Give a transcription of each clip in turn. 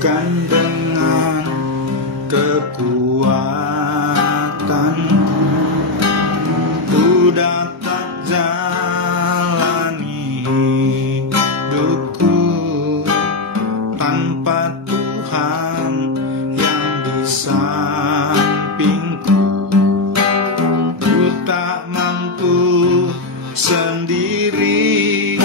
bukan dengan kekuatanku, ku dapat jalani hidupku tanpa Tuhan yang di sampingku. Ku tak mampu sendiri,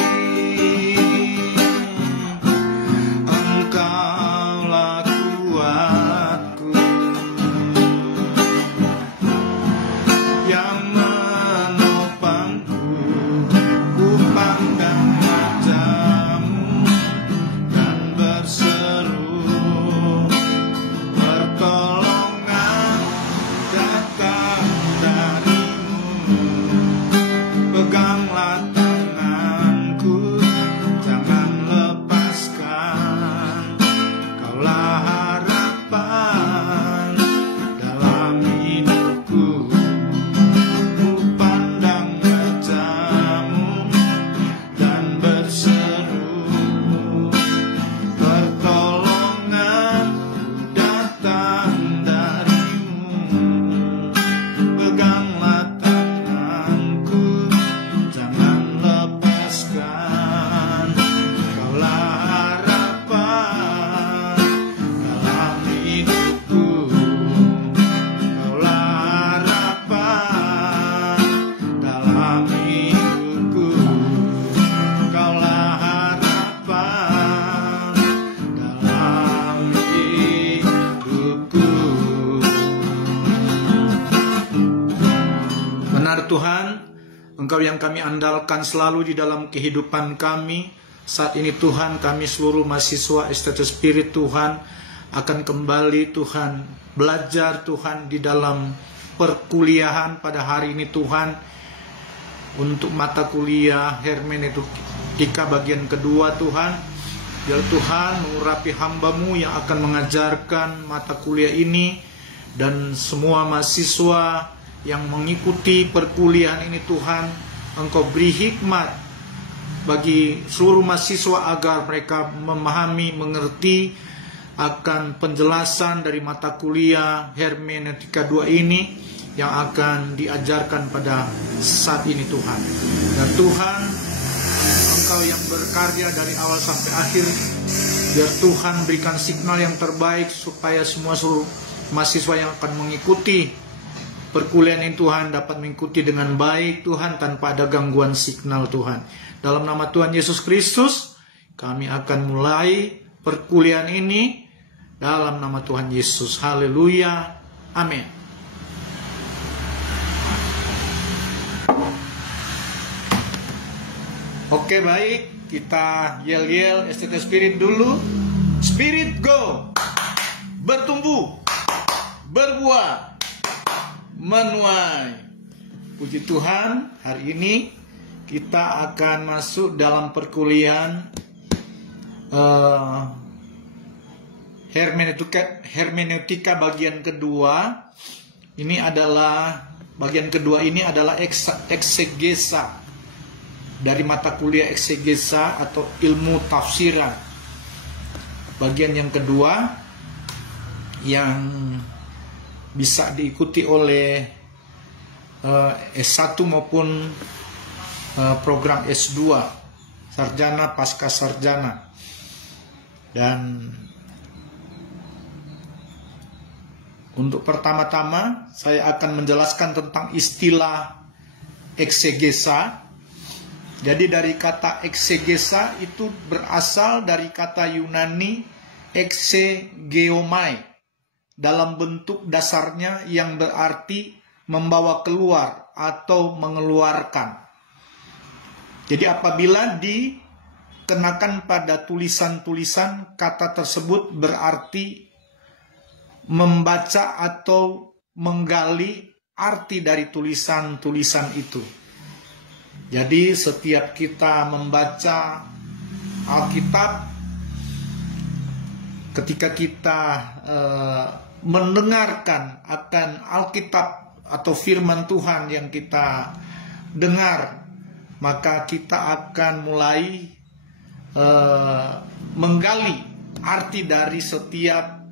Engkaulah kuatku yang menopangku. Ku pandang wajah-Mu dan berseru, pertolongan datang dari-Mu. Peganglah tanganku, jangan lepaskan, Kaulah harapan dalam hidupku. Ku pandang wajah-Mu dan berseru, pertolongan datang dari-Mu. Peganglah tanganku, jangan lepaskan, Kaulah harapan dalam hidupku. Kaulah harapan dalam hidupku. Kaulah harapan dalam hidupku. Benar Tuhan, Engkau yang kami andalkan selalu di dalam kehidupan kami. Saat ini Tuhan, kami seluruh mahasiswa Estate Spirit Tuhan akan kembali Tuhan belajar Tuhan di dalam perkuliahan pada hari ini Tuhan, untuk mata kuliah hermeneutika bagian kedua Tuhan. Biar Tuhan mengurapi hamba-Mu yang akan mengajarkan mata kuliah ini, dan semua mahasiswa yang mengikuti perkuliahan ini Tuhan, Engkau beri hikmat bagi seluruh mahasiswa agar mereka memahami, mengerti akan penjelasan dari mata kuliah hermeneutika 2 ini yang akan diajarkan pada saat ini Tuhan. Dan Tuhan, Engkau yang berkarya dari awal sampai akhir, biar Tuhan berikan signal yang terbaik supaya semua seluruh mahasiswa yang akan mengikuti perkuliahan ini Tuhan dapat mengikuti dengan baik Tuhan, tanpa ada gangguan signal Tuhan. Dalam nama Tuhan Yesus Kristus, kami akan mulai perkuliahan ini dalam nama Tuhan Yesus. Haleluya. Amin. Oke, baik, kita yel-yel Estate Spirit dulu. Spirit go, bertumbuh, berbuah, menuai. Puji Tuhan, hari ini kita akan masuk dalam perkuliahan hermeneutika bagian kedua. Ini adalah bagian kedua, ini adalah eksegesa, dari mata kuliah eksegesa atau ilmu tafsiran. Bagian yang kedua yang bisa diikuti oleh S1 maupun program S2, sarjana, pasca sarjana. Dan untuk pertama-tama saya akan menjelaskan tentang istilah eksegesa. Jadi dari kata eksegesa itu berasal dari kata Yunani exegeomai, dalam bentuk dasarnya yang berarti membawa keluar atau mengeluarkan. Jadi apabila dikenakan pada tulisan-tulisan, kata tersebut berarti membaca atau menggali arti dari tulisan-tulisan itu. Jadi setiap kita membaca Alkitab, ketika kita mendengarkan akan Alkitab atau firman Tuhan yang kita dengar, maka kita akan mulai menggali arti dari setiap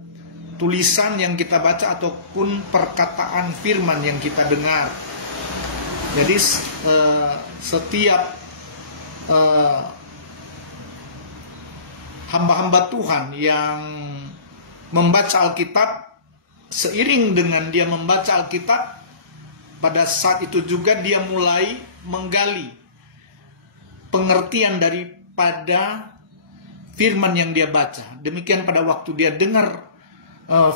tulisan yang kita baca ataupun perkataan firman yang kita dengar. Jadi setiap hamba-hamba Tuhan yang membaca Alkitab, seiring dengan dia membaca Alkitab, pada saat itu juga dia mulai menggali pengertian daripada firman yang dia baca. Demikian pada waktu dia dengar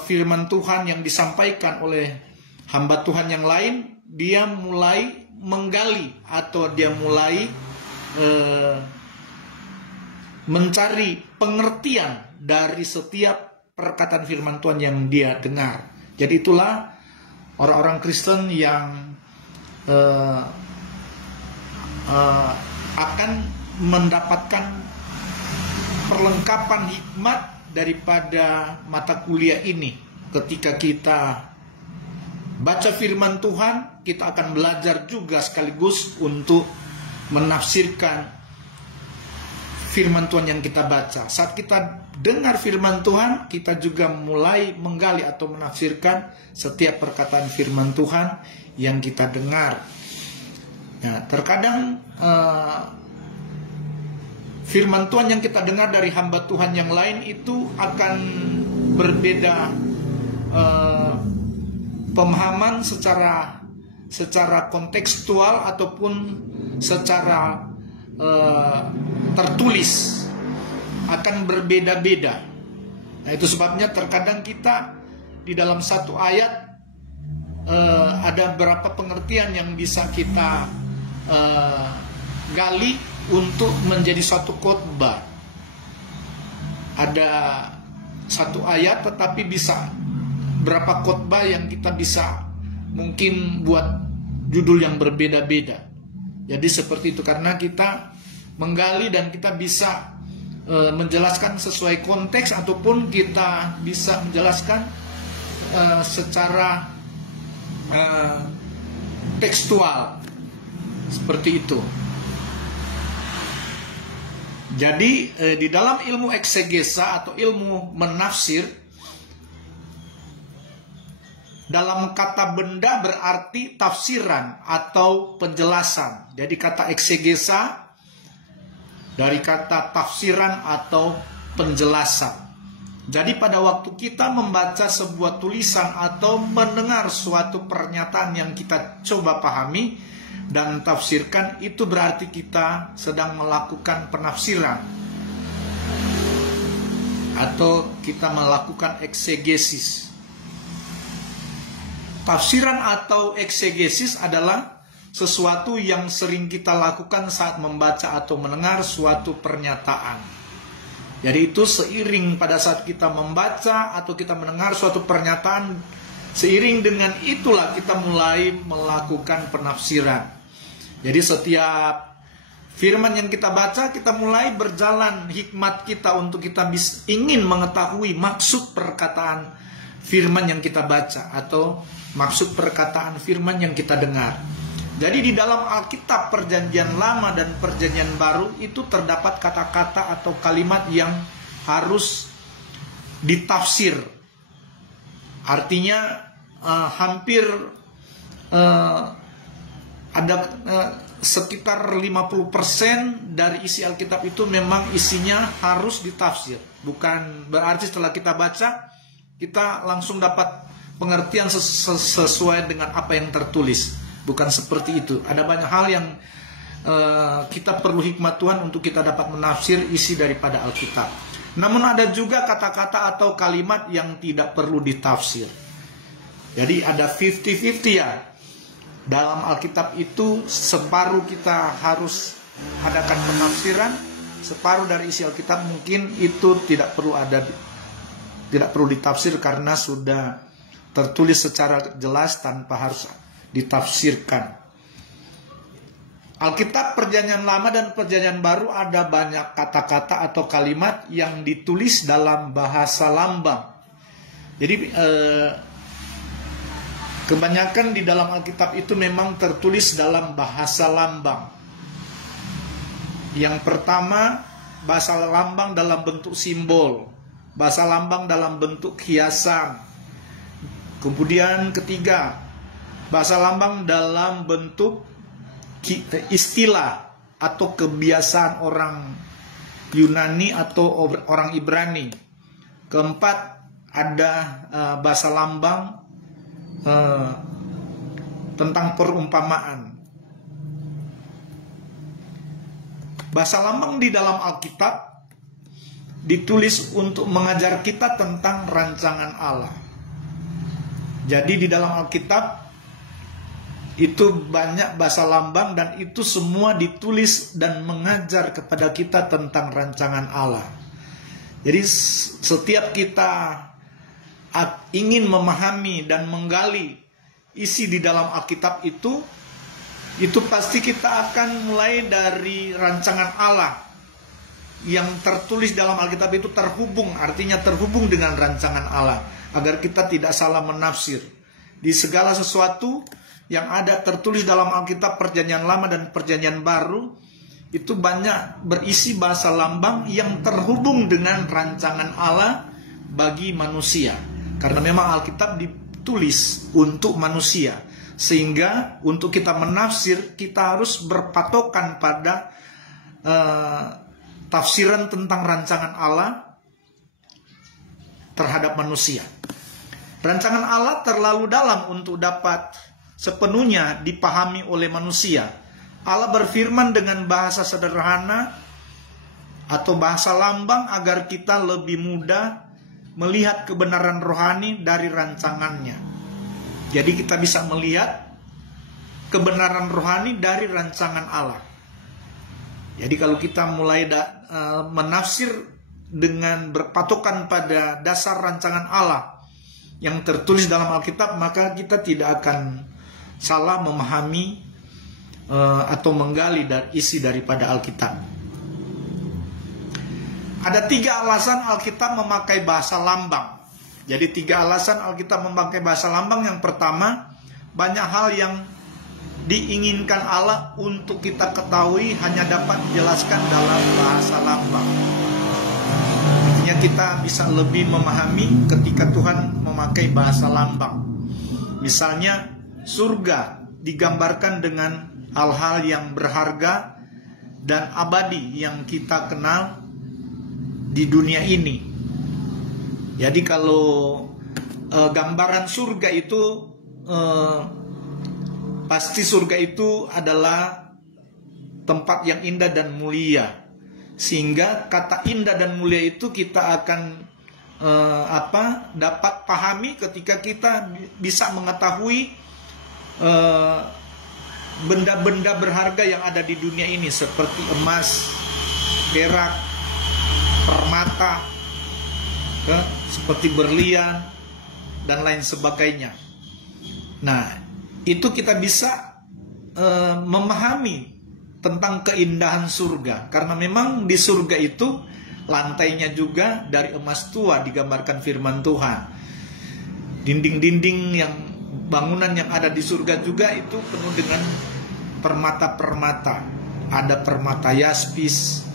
firman Tuhan yang disampaikan oleh hamba Tuhan yang lain, dia mulai menggali atau dia mulai mencari pengertian dari setiap perkataan firman Tuhan yang dia dengar. Jadi itulah orang-orang Kristen yang akan mendapatkan perlengkapan hikmat daripada mata kuliah ini. Ketika kita baca firman Tuhan, kita akan belajar juga sekaligus untuk menafsirkan firman Tuhan yang kita baca. Saat kita dengar firman Tuhan, kita juga mulai menggali atau menafsirkan setiap perkataan firman Tuhan yang kita dengar. Nah, terkadang firman Tuhan yang kita dengar dari hamba Tuhan yang lain itu akan berbeda pemahaman secara kontekstual ataupun secara tertulis, akan berbeda-beda. Nah, itu sebabnya terkadang kita di dalam satu ayat ada beberapa pengertian yang bisa kita gali untuk menjadi suatu khotbah. Ada satu ayat tetapi bisa berapa khotbah yang kita bisa mungkin buat judul yang berbeda-beda. Jadi seperti itu, karena kita menggali dan kita bisa menjelaskan sesuai konteks ataupun kita bisa menjelaskan secara tekstual. Seperti itu. Jadi di dalam ilmu eksegesa atau ilmu menafsir, dalam kata benda berarti tafsiran atau penjelasan. Jadi kata eksegesa dari kata tafsiran atau penjelasan. Jadi pada waktu kita membaca sebuah tulisan atau mendengar suatu pernyataan yang kita coba pahami dan tafsirkan, itu berarti kita sedang melakukan penafsiran atau kita melakukan eksegesis. Tafsiran atau eksegesis adalah sesuatu yang sering kita lakukan saat membaca atau mendengar suatu pernyataan. Jadi itu seiring pada saat kita membaca atau kita mendengar suatu pernyataan, seiring dengan itulah kita mulai melakukan penafsiran. Jadi setiap firman yang kita baca, kita mulai berjalan hikmat kita untuk kita ingin mengetahui maksud perkataan firman yang kita baca atau maksud perkataan firman yang kita dengar. Jadi di dalam Alkitab Perjanjian Lama dan Perjanjian Baru itu terdapat kata-kata atau kalimat yang harus ditafsir. Artinya hampir ada sekitar 50% dari isi Alkitab itu memang isinya harus ditafsir. Bukan berarti setelah kita baca kita langsung dapat pengertian sesuai dengan apa yang tertulis. Bukan seperti itu. Ada banyak hal yang kita perlu hikmat Tuhan untuk kita dapat menafsir isi daripada Alkitab. Namun ada juga kata-kata atau kalimat yang tidak perlu ditafsir. Jadi ada 50-50 ya. Dalam Alkitab itu separuh kita harus adakan penafsiran, separuh dari isi Alkitab mungkin itu tidak perlu ditafsir karena sudah tertulis secara jelas tanpa harus ditafsirkan. Alkitab Perjanjian Lama dan Perjanjian Baru ada banyak kata-kata atau kalimat yang ditulis dalam bahasa lambang. Jadi kebanyakan di dalam Alkitab itu memang tertulis dalam bahasa lambang. Yang pertama, bahasa lambang dalam bentuk simbol. bahasa lambang dalam bentuk hiasan. Kemudian ketiga, bahasa lambang dalam bentuk istilah atau kebiasaan orang Yunani atau orang Ibrani. Keempat, ada bahasa lambang tentang perumpamaan. Bahasa lambang di dalam Alkitab ditulis untuk mengajar kita tentang rancangan Allah. Jadi di dalam Alkitab itu banyak bahasa lambang dan itu semua ditulis dan mengajar kepada kita tentang rancangan Allah. Jadi setiap kita ingin memahami dan menggali isi di dalam Alkitab itu pasti kita akan mulai dari rancangan Allah. Yang tertulis dalam Alkitab itu terhubung, artinya terhubung dengan rancangan Allah, agar kita tidak salah menafsir. Di segala sesuatu yang ada tertulis dalam Alkitab Perjanjian Lama dan Perjanjian Baru, itu banyak berisi bahasa lambang yang terhubung dengan rancangan Allah bagi manusia. Karena memang Alkitab ditulis untuk manusia, sehingga untuk kita menafsir, kita harus berpatokan pada tafsiran tentang rancangan Allah terhadap manusia. Rancangan Allah terlalu dalam untuk dapat sepenuhnya dipahami oleh manusia. Allah berfirman dengan bahasa sederhana atau bahasa lambang agar kita lebih mudah melihat kebenaran rohani dari rancangannya. Jadi kita bisa melihat kebenaran rohani dari rancangan Allah. Jadi kalau kita mulai menafsir dengan berpatokan pada dasar rancangan Allah yang tertulis dalam Alkitab, maka kita tidak akan salah memahami atau menggali isi daripada Alkitab. Ada 3 alasan Alkitab memakai bahasa lambang. Jadi 3 alasan Alkitab memakai bahasa lambang. Yang pertama, banyak hal yang diinginkan Allah untuk kita ketahui hanya dapat dijelaskan dalam bahasa lambang. Artinya kita bisa lebih memahami ketika Tuhan memakai bahasa lambang. Misalnya surga digambarkan dengan hal-hal yang berharga dan abadi yang kita kenal di dunia ini. Jadi kalau gambaran surga itu pasti surga itu adalah tempat yang indah dan mulia. Sehingga kata indah dan mulia itu kita akan dapat pahami ketika kita bisa mengetahui benda-benda berharga yang ada di dunia ini, seperti emas, perak, permata, seperti berlian dan lain sebagainya. Nah, itu kita bisa memahami tentang keindahan surga, karena memang di surga itu lantainya juga dari emas tua, digambarkan firman Tuhan. Dinding-dinding yang bangunan yang ada di surga juga itu penuh dengan permata-permata. Ada permata yaspis,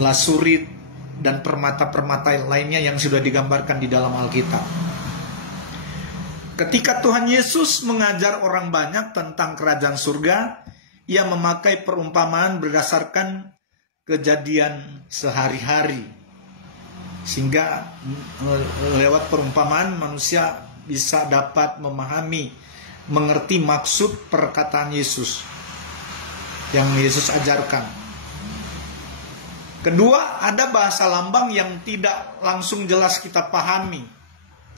lasurit, dan permata-permata lainnya yang sudah digambarkan di dalam Alkitab. Ketika Tuhan Yesus mengajar orang banyak tentang kerajaan surga, Ia memakai perumpamaan berdasarkan kejadian sehari-hari. Sehingga lewat perumpamaan manusia bisa dapat memahami, mengerti maksud perkataan Yesus yang Yesus ajarkan. Kedua, ada bahasa lambang yang tidak langsung jelas kita pahami.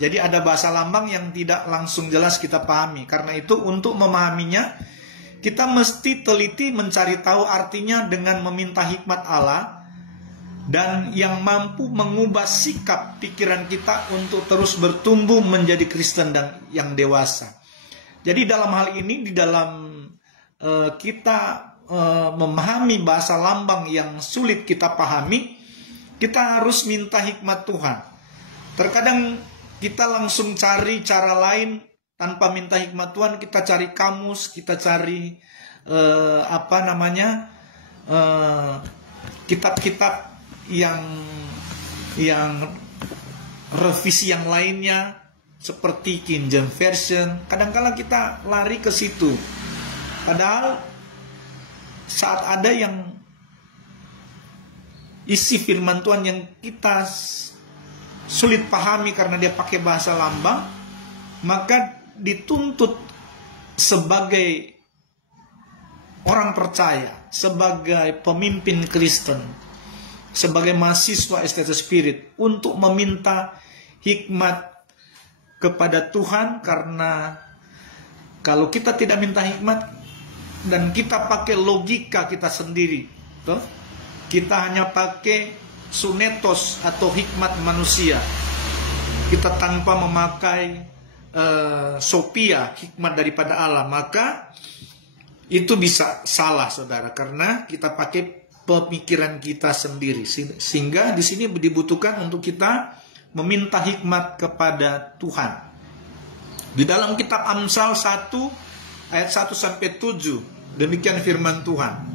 Jadi ada bahasa lambang yang tidak langsung jelas kita pahami. Karena itu untuk memahaminya, kita mesti teliti mencari tahu artinya dengan meminta hikmat Allah dan yang mampu mengubah sikap pikiran kita untuk terus bertumbuh menjadi Kristen dan yang dewasa. Jadi dalam hal ini, di dalam kita memahami bahasa lambang yang sulit kita pahami, kita harus minta hikmat Tuhan. Terkadang kita langsung cari cara lain tanpa minta hikmat Tuhan. Kita cari kamus, kita cari kitab-kitab yang yang revisi yang lainnya seperti King James Version. Kadang-kala kita lari ke situ. Padahal saat ada yang isi firman Tuhan yang kita sulit pahami karena dia pakai bahasa lambang, maka dituntut sebagai orang percaya, sebagai pemimpin Kristen, sebagai mahasiswa Estates Spirit untuk meminta hikmat kepada Tuhan. Karena kalau kita tidak minta hikmat dan kita pakai logika kita sendiri, kita hanya pakai sunetos atau hikmat manusia, kita tanpa memakai Sophia, hikmat daripada Allah, maka itu bisa salah, saudara, karena kita pakai pemikiran kita sendiri. Sehingga di sini dibutuhkan untuk kita meminta hikmat kepada Tuhan. Di dalam kitab Amsal 1 ayat 1 sampai 7, demikian firman Tuhan.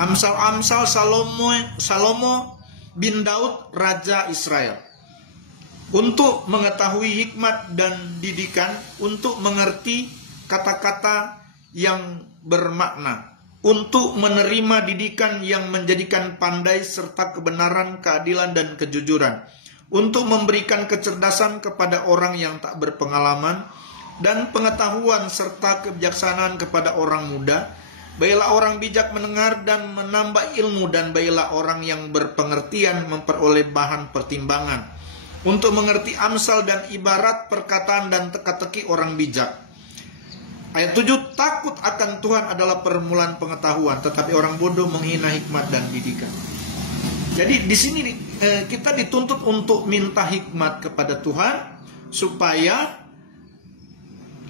Amsal Salomo bin Daud raja Israel. Untuk mengetahui hikmat dan didikan, untuk mengerti kata-kata yang bermakna, untuk menerima didikan yang menjadikan pandai serta kebenaran, keadilan dan kejujuran, untuk memberikan kecerdasan kepada orang yang tak berpengalaman dan pengetahuan serta kebijaksanaan kepada orang muda. Baiklah orang bijak mendengar dan menambah ilmu, dan baiklah orang yang berpengertian memperoleh bahan pertimbangan, untuk mengerti amsal dan ibarat, perkataan dan teka-teki orang bijak. Ayat 7, takut akan Tuhan adalah permulaan pengetahuan, tetapi orang bodoh menghina hikmat dan didikan. Jadi di sini kita dituntut untuk minta hikmat kepada Tuhan supaya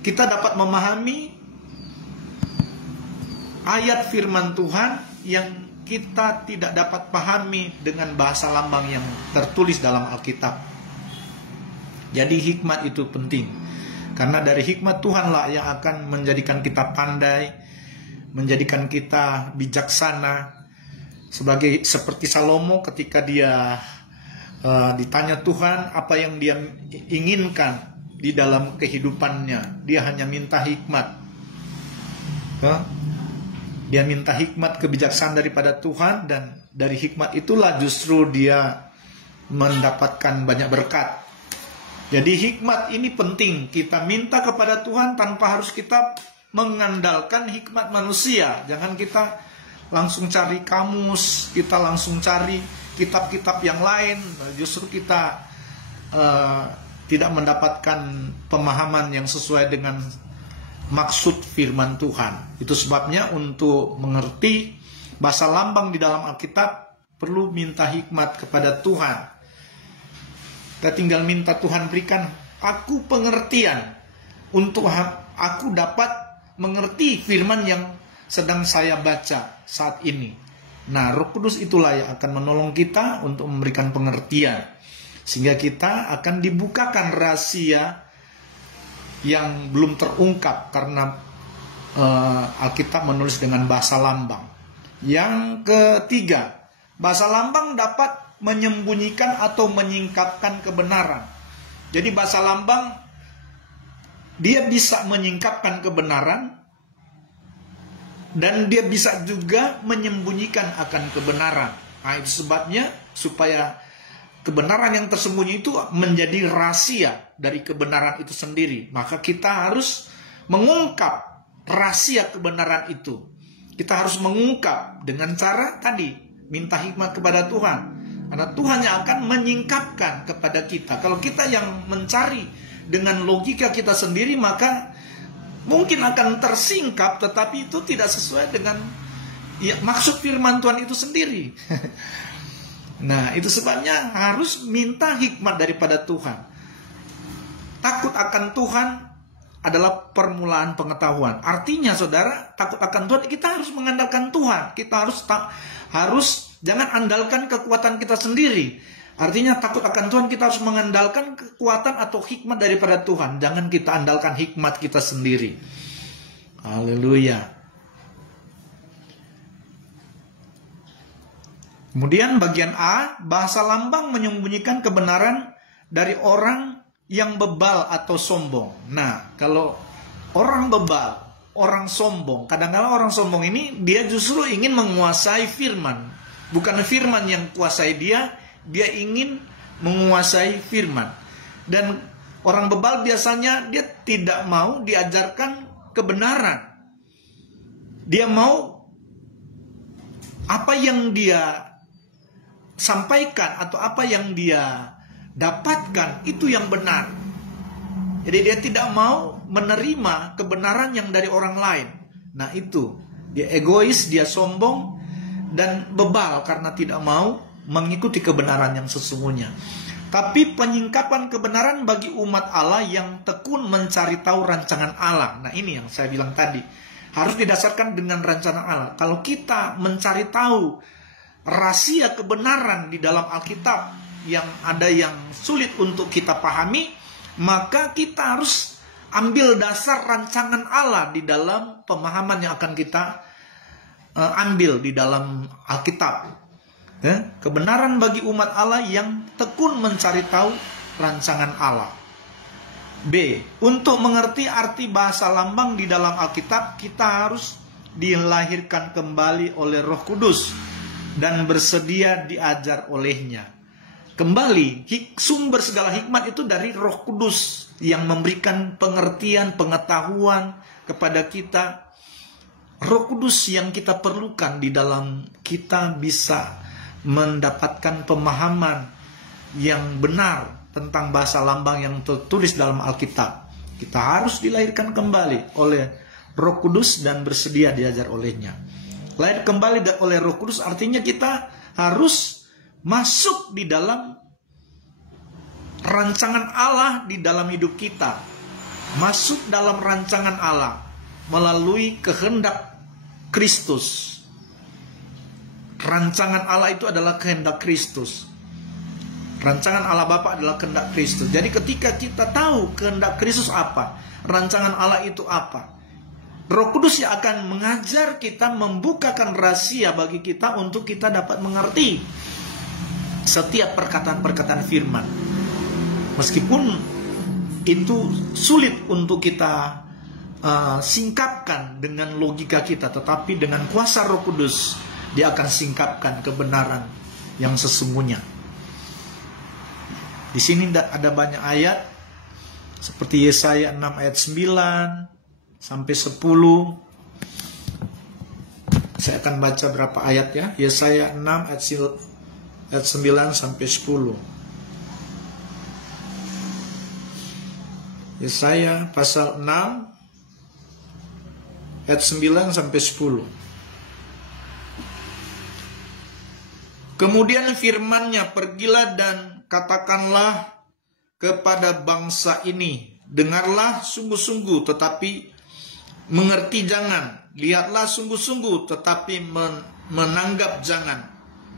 kita dapat memahami ayat firman Tuhan yang kita tidak dapat pahami dengan bahasa lambang yang tertulis dalam Alkitab. Jadi hikmat itu penting, karena dari hikmat Tuhanlah yang akan menjadikan kita pandai, menjadikan kita bijaksana. Seperti Salomo ketika dia ditanya Tuhan apa yang dia inginkan di dalam kehidupannya, dia hanya minta hikmat. Dia minta hikmat, kebijaksanaan daripada Tuhan, dan dari hikmat itulah justru dia mendapatkan banyak berkat. Jadi hikmat ini penting, kita minta kepada Tuhan tanpa harus kita mengandalkan hikmat manusia. Jangan kita langsung cari kamus, kita langsung cari kitab-kitab yang lain, justru kita tidak mendapatkan pemahaman yang sesuai dengan maksud firman Tuhan. Itu sebabnya untuk mengerti bahasa lambang di dalam Alkitab perlu minta hikmat kepada Tuhan. Kita tinggal minta Tuhan berikan aku pengertian untuk aku dapat mengerti firman yang sedang saya baca saat ini. Nah, Roh Kudus itulah yang akan menolong kita untuk memberikan pengertian, sehingga kita akan dibukakan rahasia yang belum terungkap karena Alkitab menulis dengan bahasa lambang. Yang ketiga, bahasa lambang dapat menyembunyikan atau menyingkapkan kebenaran. Jadi bahasa lambang dia bisa menyingkapkan kebenaran, dan dia bisa juga menyembunyikan akan kebenaran. Nah, itu sebabnya supaya kebenaran yang tersembunyi itu menjadi rahasia dari kebenaran itu sendiri, maka kita harus mengungkap rahasia kebenaran itu. Kita harus mengungkap dengan cara tadi, minta hikmat kepada Tuhan. Karena Tuhan yang akan menyingkapkan kepada kita. Kalau kita yang mencari dengan logika kita sendiri, maka mungkin akan tersingkap, tetapi itu tidak sesuai dengan maksud firman Tuhan itu sendiri. Nah, itu sebabnya harus minta hikmat daripada Tuhan. Takut akan Tuhan adalah permulaan pengetahuan. Artinya, saudara, takut akan Tuhan, kita harus mengandalkan Tuhan. Kita harus jangan andalkan kekuatan kita sendiri. Artinya takut akan Tuhan, kita harus mengandalkan kekuatan atau hikmat daripada Tuhan. Jangan kita andalkan hikmat kita sendiri. Haleluya. Kemudian bagian A, bahasa lambang menyembunyikan kebenaran dari orang yang bebal atau sombong. Nah, kalau orang bebal, orang sombong, kadang-kadang orang sombong ini dia justru ingin menguasai firman. Bukan firman yang kuasai dia ingin menguasai firman. Dan orang bebal biasanya dia tidak mau diajarkan kebenaran. Dia mau apa yang dia sampaikan atau apa yang dia dapatkan itu yang benar. Jadi dia tidak mau menerima kebenaran yang dari orang lain. Nah itu, dia egois, dia sombong dan bebal karena tidak mau mengikuti kebenaran yang sesungguhnya. Tapi penyingkapan kebenaran bagi umat Allah yang tekun mencari tahu rancangan Allah. Nah ini yang saya bilang tadi, harus didasarkan dengan rancangan Allah. Kalau kita mencari tahu rahasia kebenaran di dalam Alkitab yang ada yang sulit untuk kita pahami, maka kita harus ambil dasar rancangan Allah di dalam pemahaman yang akan kita ambil di dalam Alkitab. Kebenaran bagi umat Allah yang tekun mencari tahu rancangan Allah. B. Untuk mengerti arti bahasa lambang di dalam Alkitab, kita harus dilahirkan kembali oleh Roh Kudus dan bersedia diajar olehnya. Kembali, sumber segala hikmat itu dari Roh Kudus yang memberikan pengertian, pengetahuan kepada kita. Roh Kudus yang kita perlukan di dalam kita bisa mendapatkan pemahaman yang benar tentang bahasa lambang yang tertulis dalam Alkitab. Kita harus dilahirkan kembali oleh Roh Kudus dan bersedia diajar olehnya. Lahir kembali oleh Roh Kudus artinya kita harus masuk di dalam rancangan Allah di dalam hidup kita. Masuk dalam rancangan Allah melalui kehendak Kristus. Rancangan Allah itu adalah kehendak Kristus. Rancangan Allah Bapa adalah kehendak Kristus. Jadi ketika kita tahu kehendak Kristus apa, rancangan Allah itu apa, Roh Kudus yang akan mengajar kita, membukakan rahasia bagi kita untuk kita dapat mengerti setiap perkataan-perkataan firman. Meskipun itu sulit untuk kita singkapkan dengan logika kita, tetapi dengan kuasa Roh Kudus dia akan singkapkan kebenaran yang sesungguhnya. Di sini ada banyak ayat seperti Yesaya 6 ayat 9 sampai 10. Saya akan baca berapa ayat ya. Yesaya 6 ayat 9 sampai 10. Yesaya pasal 6 ayat 9 sampai 10. Kemudian firman-Nya, pergilah dan katakanlah kepada bangsa ini, dengarlah sungguh-sungguh tetapi mengerti jangan, lihatlah sungguh-sungguh tetapi menanggap jangan.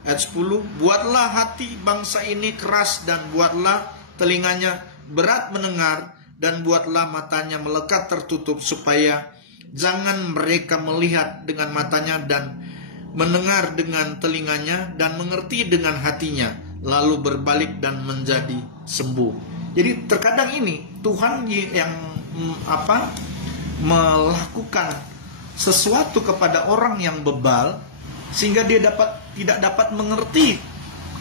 Ayat 10, buatlah hati bangsa ini keras dan buatlah telinganya berat mendengar dan buatlah matanya melekat tertutup supaya jangan mereka melihat dengan matanya dan mendengar dengan telinganya dan mengerti dengan hatinya lalu berbalik dan menjadi sembuh. Jadi terkadang ini Tuhan yang melakukan sesuatu kepada orang yang bebal sehingga dia tidak dapat mengerti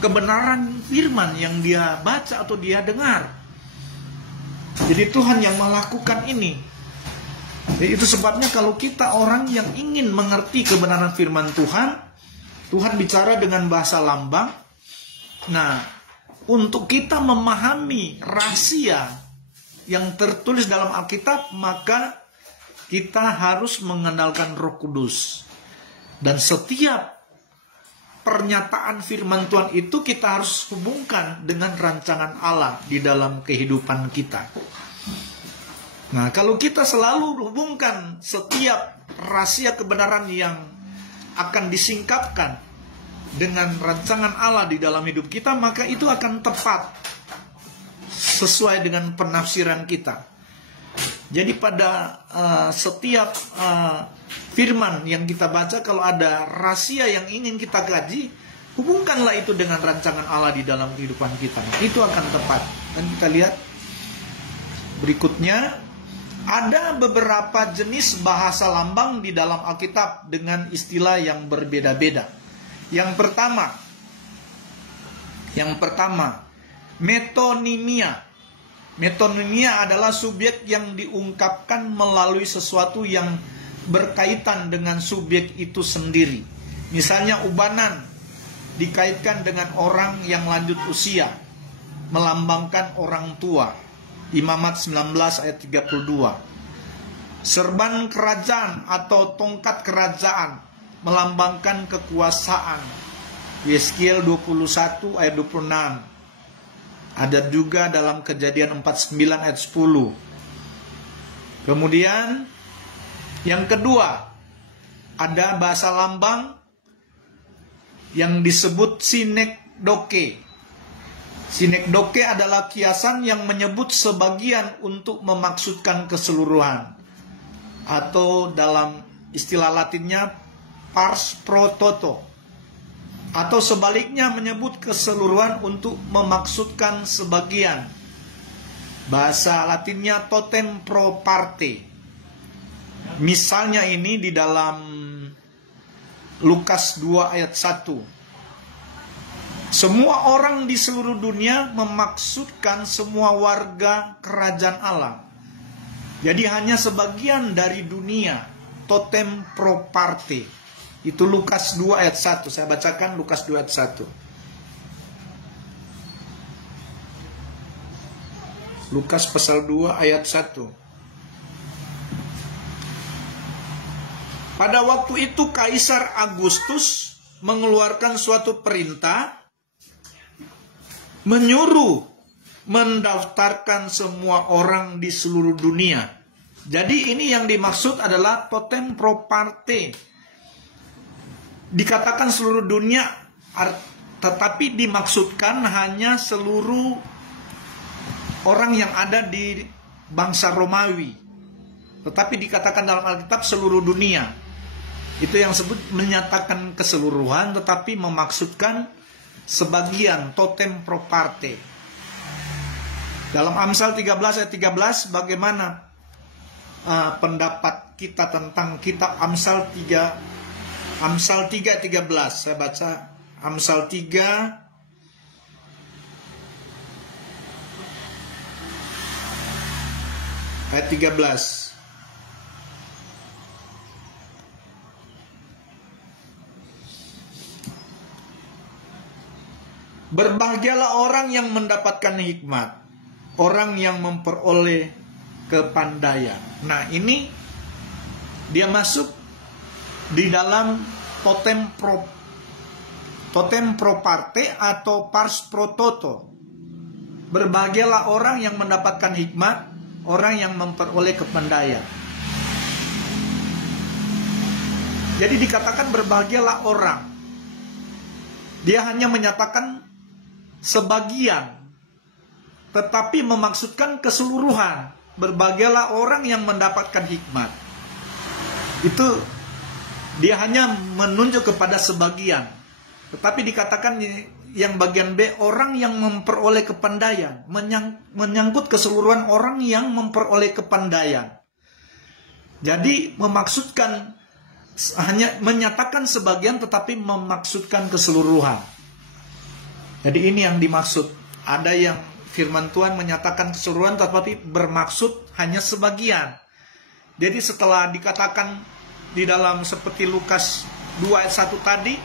kebenaran firman yang dia baca atau dia dengar. Jadi Tuhan yang melakukan ini. Jadi itu sebabnya kalau kita orang yang ingin mengerti kebenaran firman Tuhan, Tuhan bicara dengan bahasa lambang. Nah, untuk kita memahami rahasia yang tertulis dalam Alkitab, maka kita harus mengandalkan Roh Kudus. Dan setiap pernyataan firman Tuhan itu kita harus hubungkan dengan rancangan Allah di dalam kehidupan kita. Nah, kalau kita selalu hubungkan setiap rahasia kebenaran yang akan disingkapkan dengan rancangan Allah di dalam hidup kita, maka itu akan tepat sesuai dengan penafsiran kita. Jadi pada setiap firman yang kita baca, kalau ada rahasia yang ingin kita kaji, Hubungkanlah itu dengan rancangan Allah di dalam kehidupan kita. Nah, itu akan tepat. Dan kita lihat berikutnya, ada beberapa jenis bahasa lambang di dalam Alkitab dengan istilah yang berbeda-beda. Yang pertama, metonimia. Metonimia adalah subjek yang diungkapkan melalui sesuatu yang berkaitan dengan subjek itu sendiri. Misalnya ubanan dikaitkan dengan orang yang lanjut usia, melambangkan orang tua. Imamat 19 ayat 32. Serban kerajaan atau tongkat kerajaan melambangkan kekuasaan. Yeskiel 21 ayat 26. Ada juga dalam Kejadian 49 ayat 10. Kemudian yang kedua, ada bahasa lambang yang disebut sinekdoke. Sinekdoke adalah kiasan yang menyebut sebagian untuk memaksudkan keseluruhan. Atau dalam istilah Latinnya pars pro toto. Atau sebaliknya menyebut keseluruhan untuk memaksudkan sebagian. Bahasa Latinnya totem pro parte. Misalnya ini di dalam Lukas 2 ayat 1. Semua orang di seluruh dunia memaksudkan semua warga kerajaan Allah. Jadi hanya sebagian dari dunia, totem pro parte. Itu Lukas 2 ayat 1. Saya bacakan Lukas 2 ayat 1. Lukas pasal 2 ayat 1. Pada waktu itu Kaisar Agustus mengeluarkan suatu perintah menyuruh mendaftarkan semua orang di seluruh dunia. Jadi ini yang dimaksud adalah totem pro parte. Dikatakan seluruh dunia, tetapi dimaksudkan hanya seluruh orang yang ada di bangsa Romawi. Tetapi dikatakan dalam Alkitab seluruh dunia. Itu yang disebut menyatakan keseluruhan, tetapi memaksudkan sebagian, totem pro parte. Dalam Amsal 13 ayat 13, bagaimana pendapat kita tentang kitab Amsal 3 ayat 13. Saya baca Amsal 3 ayat 13. Berbahagialah orang yang mendapatkan hikmat, orang yang memperoleh kepandaian. Nah, ini dia masuk di dalam totem pro parte atau pars pro toto. Berbahagialah orang yang mendapatkan hikmat, orang yang memperoleh kepandaian. Jadi dikatakan berbahagialah orang. Dia hanya menyatakan sebagian, tetapi memaksudkan keseluruhan. Berbahagialah orang yang mendapatkan hikmat. Itu dia hanya menunjuk kepada sebagian. Tetapi dikatakan yang bagian B, orang yang memperoleh kepandaian. Menyangkut keseluruhan orang yang memperoleh kepandaian. Jadi memaksudkan, hanya menyatakan sebagian tetapi memaksudkan keseluruhan. Jadi ini yang dimaksud. Ada yang firman Tuhan menyatakan keseluruhan tetapi bermaksud hanya sebagian. Jadi setelah dikatakan di dalam seperti Lukas 2 ayat 1 tadi,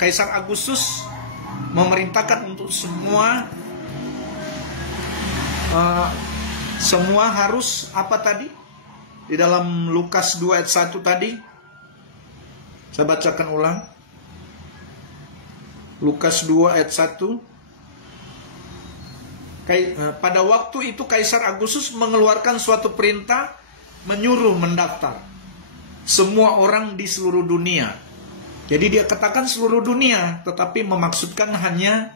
Kaisar Agustus memerintahkan untuk semua harus apa tadi? Di dalam Lukas 2 ayat 1 tadi, saya bacakan ulang. Lukas 2 ayat 1. Pada waktu itu Kaisar Agustus mengeluarkan suatu perintah menyuruh mendaftar semua orang di seluruh dunia. Jadi dia katakan seluruh dunia, tetapi memaksudkan hanya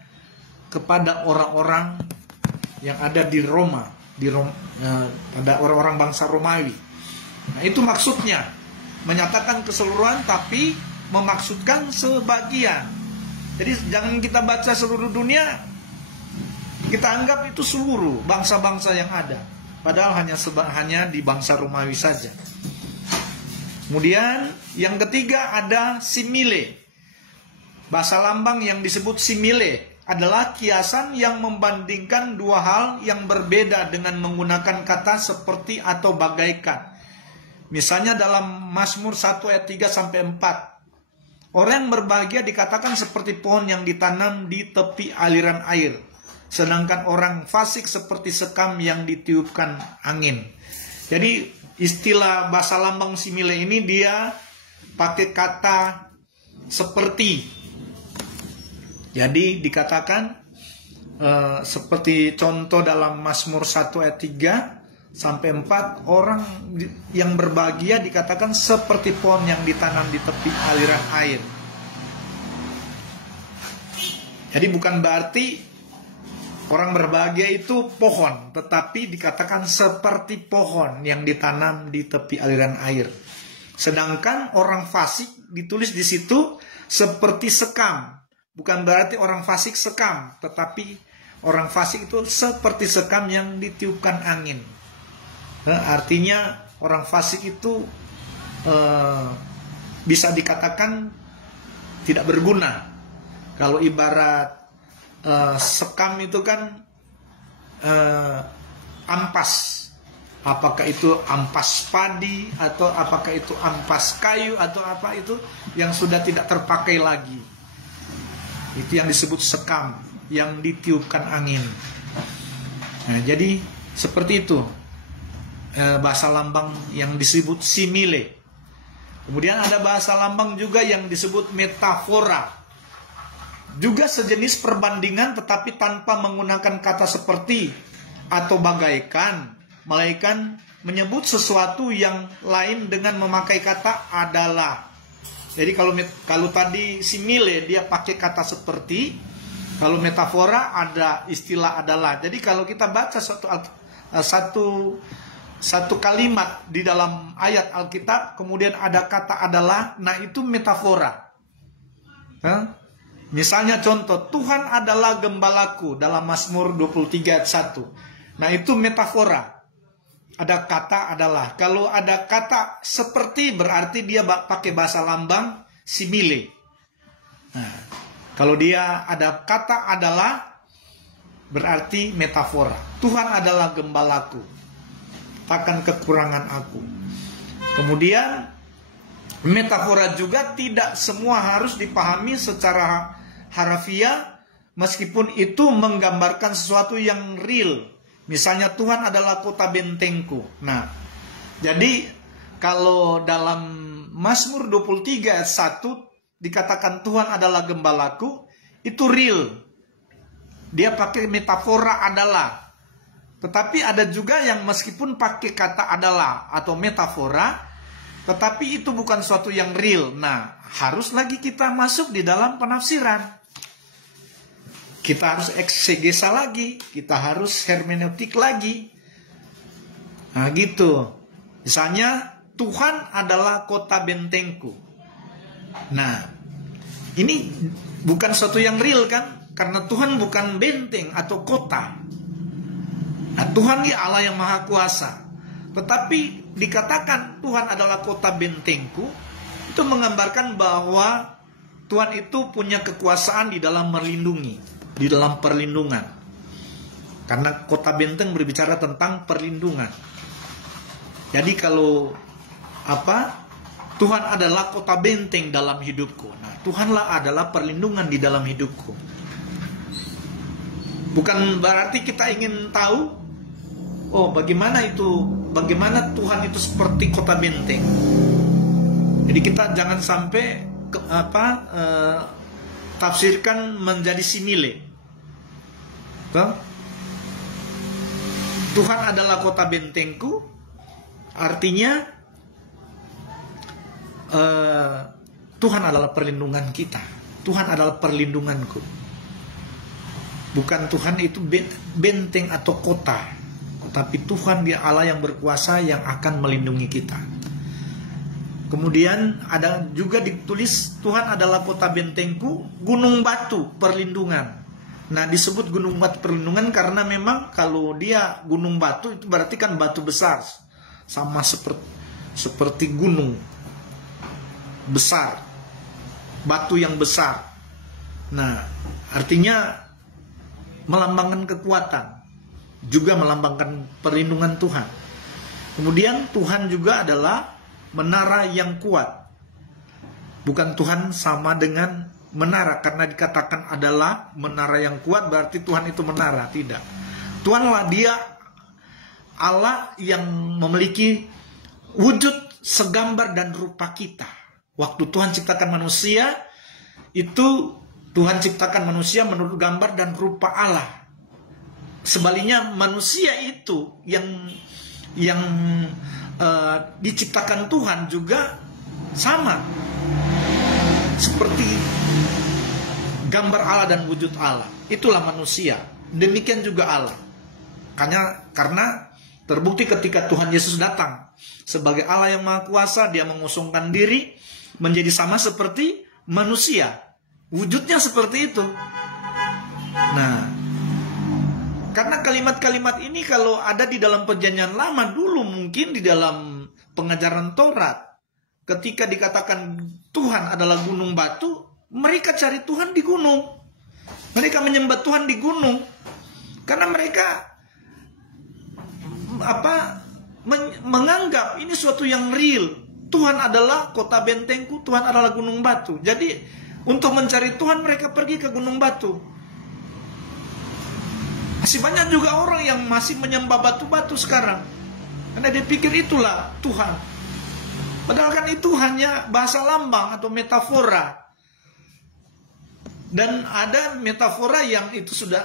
kepada orang-orang yang ada di Roma, ada orang-orang bangsa Romawi. Nah, itu maksudnya, menyatakan keseluruhan tapi memaksudkan sebagian. Jadi jangan kita baca seluruh dunia, kita anggap itu seluruh bangsa-bangsa yang ada. Padahal hanya di bangsa Romawi saja. Kemudian yang ketiga ada simile. Bahasa lambang yang disebut simile adalah kiasan yang membandingkan dua hal yang berbeda dengan menggunakan kata seperti atau bagaikan. Misalnya dalam Mazmur 1 ayat 3 sampai 4. Orang yang berbahagia dikatakan seperti pohon yang ditanam di tepi aliran air. Sedangkan orang fasik seperti sekam yang ditiupkan angin. Jadi istilah bahasa lambang simile ini dia pakai kata seperti. Jadi dikatakan seperti contoh dalam Mazmur 1 ayat 3 sampai 4, orang yang berbahagia dikatakan seperti pohon yang ditanam di tepi aliran air. Jadi bukan berarti orang berbahagia itu pohon, tetapi dikatakan seperti pohon yang ditanam di tepi aliran air. Sedangkan orang fasik ditulis di situ seperti sekam. Bukan berarti orang fasik sekam, tetapi orang fasik itu seperti sekam yang ditiupkan angin. Artinya orang fasik itu bisa dikatakan tidak berguna. Kalau ibarat sekam itu kan ampas. Apakah itu ampas padi atau apakah itu ampas kayu atau apa itu yang sudah tidak terpakai lagi. Itu yang disebut sekam, yang ditiupkan angin. Nah, jadi seperti itu bahasa lambang yang disebut simile. Kemudian ada bahasa lambang juga yang disebut metafora. Juga sejenis perbandingan tetapi tanpa menggunakan kata seperti atau bagaikan, melainkan menyebut sesuatu yang lain dengan memakai kata adalah. Jadi kalau tadi simile dia pakai kata seperti, kalau metafora ada istilah adalah. Jadi kalau kita baca satu kalimat di dalam ayat Alkitab, kemudian ada kata adalah, nah itu metafora. Misalnya contoh, Tuhan adalah gembalaku dalam Mazmur 23 ayat 1. Nah itu metafora. Ada kata adalah. Kalau ada kata seperti berarti dia pakai bahasa lambang simile. Nah, kalau dia ada kata adalah berarti metafora. Tuhan adalah gembalaku, takkan kekurangan aku. Kemudian metafora juga tidak semua harus dipahami secara harafiah, meskipun itu menggambarkan sesuatu yang real. Misalnya Tuhan adalah kota bentengku. Nah, jadi kalau dalam Mazmur 23 ayat 1 dikatakan Tuhan adalah gembalaku, itu real. Dia pakai metafora adalah. Tetapi ada juga yang meskipun pakai kata adalah atau metafora, tetapi itu bukan suatu yang real. Nah, harus lagi kita masuk di dalam penafsiran. Kita harus eksegesa lagi, kita harus hermeneutik lagi. Nah gitu. Misalnya Tuhan adalah kota bentengku. Nah, ini bukan suatu yang real kan? Karena Tuhan bukan benteng atau kota. Nah, Tuhan dia Allah yang maha kuasa. Tetapi dikatakan Tuhan adalah kota bentengku, itu menggambarkan bahwa Tuhan itu punya kekuasaan di dalam melindungi, di dalam perlindungan. Karena kota benteng berbicara tentang perlindungan. Jadi kalau Tuhan adalah kota benteng dalam hidupku. Nah, Tuhanlah adalah perlindungan di dalam hidupku. Bukan berarti kita ingin tahu, oh bagaimana Tuhan itu seperti kota benteng. Jadi kita jangan sampai tafsirkan menjadi simile. Tuhan adalah kota bentengku, artinya Tuhan adalah perlindungan kita. Tuhan adalah perlindunganku. Bukan Tuhan itu benteng atau kota, tetapi Tuhan dia Allah yang berkuasa yang akan melindungi kita. Kemudian ada juga ditulis Tuhan adalah kota bentengku, gunung batu perlindungan. Nah, disebut gunung batu perlindungan karena memang kalau dia gunung batu itu berarti kan batu besar, sama seperti gunung besar, batu yang besar. Nah, artinya melambangkan kekuatan, juga melambangkan perlindungan Tuhan. Kemudian Tuhan juga adalah menara yang kuat. Bukan Tuhan sama dengan menara, karena dikatakan adalah menara yang kuat berarti Tuhan itu menara. Tidak. Tuhanlah dia Allah yang memiliki wujud segambar dan rupa kita. Waktu Tuhan ciptakan manusia, itu Tuhan ciptakan manusia menurut gambar dan rupa Allah. Sebaliknya manusia itu yang diciptakan Tuhan juga sama seperti gambar Allah dan wujud Allah. Itulah manusia. Demikian juga Allah. Karena terbukti ketika Tuhan Yesus datang sebagai Allah yang Maha Kuasa, dia mengosongkan diri menjadi sama seperti manusia. Wujudnya seperti itu. Nah, karena kalimat-kalimat ini kalau ada di dalam perjanjian lama dulu, mungkin di dalam pengajaran Taurat, ketika dikatakan Tuhan adalah gunung batu, mereka cari Tuhan di gunung. Mereka menyembah Tuhan di gunung. Karena mereka menganggap ini suatu yang real. Tuhan adalah kota bentengku, Tuhan adalah gunung batu. Jadi untuk mencari Tuhan mereka pergi ke gunung batu. Masih banyak juga orang yang masih menyembah batu-batu sekarang. Karena dia pikir itulah Tuhan. Padahal kan itu hanya bahasa lambang atau metafora. Dan ada metafora yang itu sudah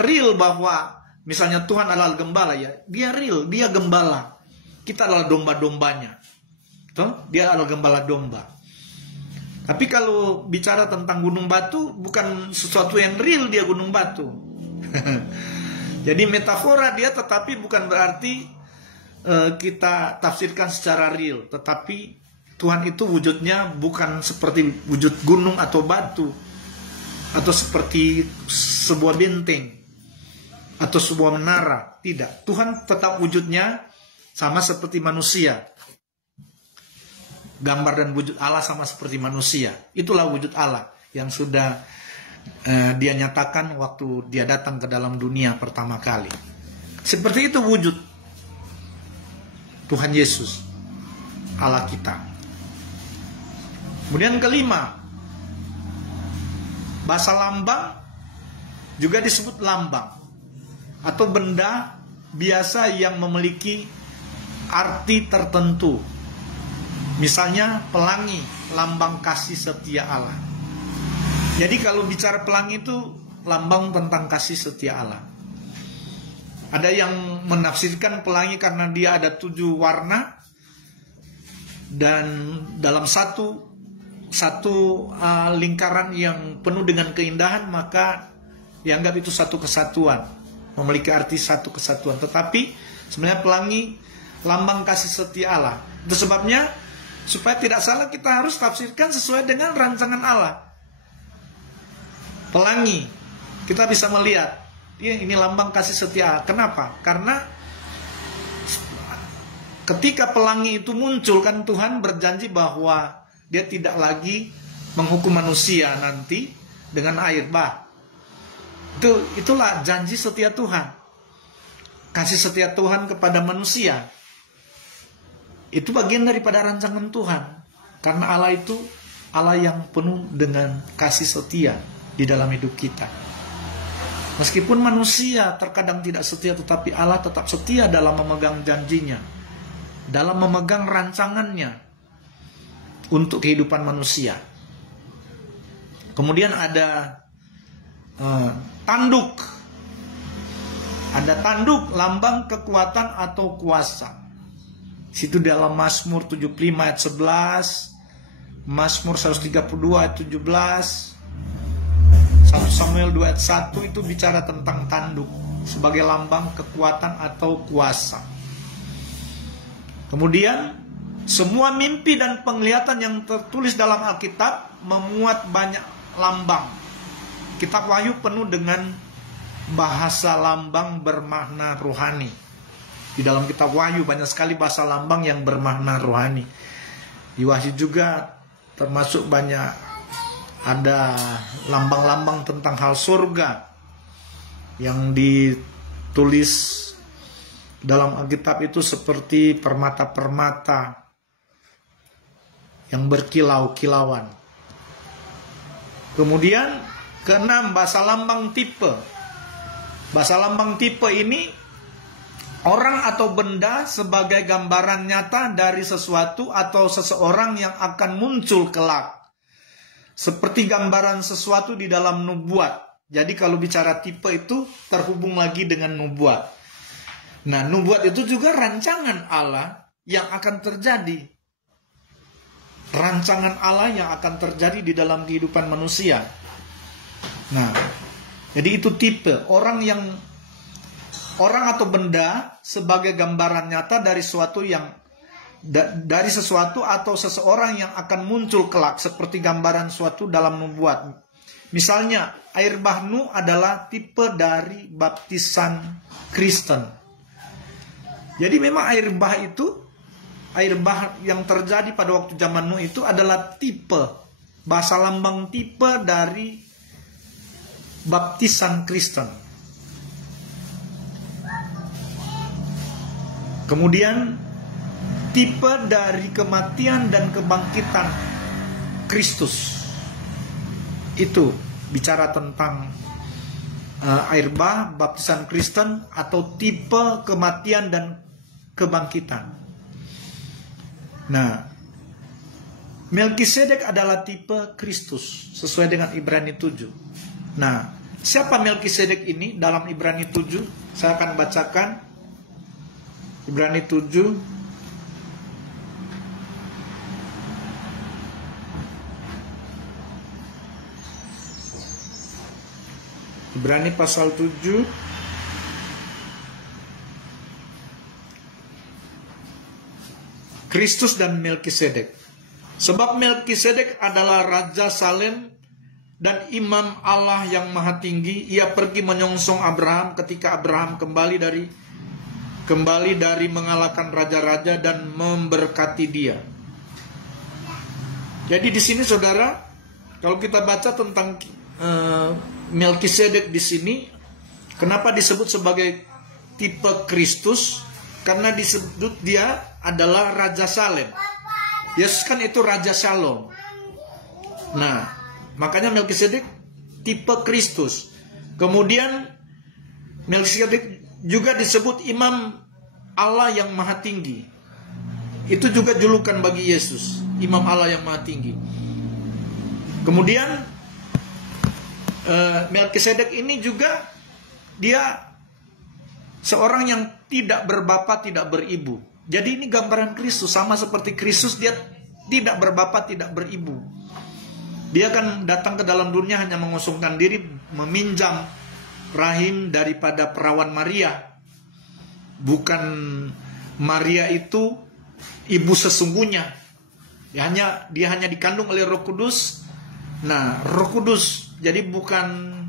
real, bahwa misalnya Tuhan adalah gembala, ya. Dia real, dia gembala. Kita adalah domba-dombanya. Dia adalah gembala domba. Tapi kalau bicara tentang gunung batu, bukan sesuatu yang real dia gunung batu. Jadi metafora dia, tetapi bukan berarti kita tafsirkan secara real. Tetapi Tuhan itu wujudnya bukan seperti wujud gunung atau batu, atau seperti sebuah benteng atau sebuah menara. Tidak. Tuhan tetap wujudnya sama seperti manusia. Gambar dan wujud Allah sama seperti manusia. Itulah wujud Allah yang sudah dia nyatakan waktu dia datang ke dalam dunia pertama kali. Seperti itu wujud Tuhan Yesus, Allah kita. Kemudian kelima, bahasa lambang juga disebut lambang atau benda biasa yang memiliki arti tertentu. Misalnya pelangi, lambang kasih setia Allah. Jadi kalau bicara pelangi itu lambang tentang kasih setia Allah. Ada yang menafsirkan pelangi karena dia ada 7 warna, dan dalam satu lingkaran yang penuh dengan keindahan, maka dianggap itu satu kesatuan, memiliki arti satu kesatuan. Tetapi sebenarnya pelangi lambang kasih setia Allah. Itu sebabnya supaya tidak salah kita harus tafsirkan sesuai dengan rancangan Allah. Pelangi, kita bisa melihat ini lambang kasih setia. Kenapa? Karena ketika pelangi itu muncul, kan Tuhan berjanji bahwa dia tidak lagi menghukum manusia nanti dengan air bah. Itulah janji setia Tuhan. Kasih setia Tuhan kepada manusia. Itu bagian daripada rancangan Tuhan. Karena Allah itu Allah yang penuh dengan kasih setia di dalam hidup kita. Meskipun manusia terkadang tidak setia, tetapi Allah tetap setia dalam memegang janjinya, dalam memegang rancangannya untuk kehidupan manusia. Kemudian ada tanduk. Ada tanduk, lambang kekuatan atau kuasa. Situ dalam Mazmur 75 ayat 11, Mazmur 132 ayat 17, 1 Samuel 2 ayat 1 itu bicara tentang tanduk sebagai lambang kekuatan atau kuasa. Kemudian Semua mimpi dan penglihatan yang tertulis dalam Alkitab memuat banyak lambang. Kitab Wahyu penuh dengan bahasa lambang bermakna rohani. Di dalam kitab Wahyu banyak sekali bahasa lambang yang bermakna rohani. Di Wahyu juga termasuk banyak ada lambang-lambang tentang hal surga yang ditulis dalam Alkitab itu seperti permata-permata yang berkilau-kilauan. Kemudian keenam, bahasa lambang tipe. Bahasa lambang tipe ini orang atau benda sebagai gambaran nyata dari sesuatu atau seseorang yang akan muncul kelak. Seperti gambaran sesuatu di dalam nubuat. Jadi kalau bicara tipe itu terhubung lagi dengan nubuat. Nah, nubuat itu juga rancangan Allah yang akan terjadi. Rancangan Allah yang akan terjadi di dalam kehidupan manusia. Nah, jadi itu tipe orang atau benda sebagai gambaran nyata dari sesuatu atau seseorang yang akan muncul kelak, seperti gambaran suatu dalam nubuat. Misalnya, air bah Nuh adalah tipe dari baptisan Kristen. Jadi memang air bah yang terjadi pada waktu zaman Nuh itu adalah tipe, bahasa lambang tipe dari baptisan Kristen. Kemudian tipe dari kematian dan kebangkitan Kristus. Itu bicara tentang air bah, baptisan Kristen, atau tipe kematian dan kebangkitan. Nah, Melkisedek adalah tipe Kristus sesuai dengan Ibrani 7. Nah, siapa Melkisedek ini dalam Ibrani 7? Saya akan bacakan Ibrani 7 Ibrani pasal 7 Kristus dan Melkisedek. Sebab Melkisedek adalah Raja Salem dan imam Allah yang maha tinggi. Ia pergi menyongsong Abraham ketika Abraham kembali dari mengalahkan raja-raja dan memberkati dia. Jadi di sini saudara, kalau kita baca tentang Melkisedek di sini, kenapa disebut sebagai tipe Kristus? Karena disebut dia adalah Raja Salem. Yesus kan itu Raja Shalom. Nah, makanya Melkisedek tipe Kristus. Kemudian Melkisedek juga disebut imam Allah yang maha tinggi. Itu juga julukan bagi Yesus, imam Allah yang maha tinggi. Kemudian Melkisedek ini juga dia seorang yang tidak berbapa, tidak beribu. Jadi ini gambaran Kristus, sama seperti Kristus, dia tidak berbapa, tidak beribu. Dia akan datang ke dalam dunia hanya mengosongkan diri, meminjam rahim daripada perawan Maria. Bukan Maria itu ibu sesungguhnya. Dia hanya dikandung oleh Roh Kudus. Nah, Roh Kudus jadi bukan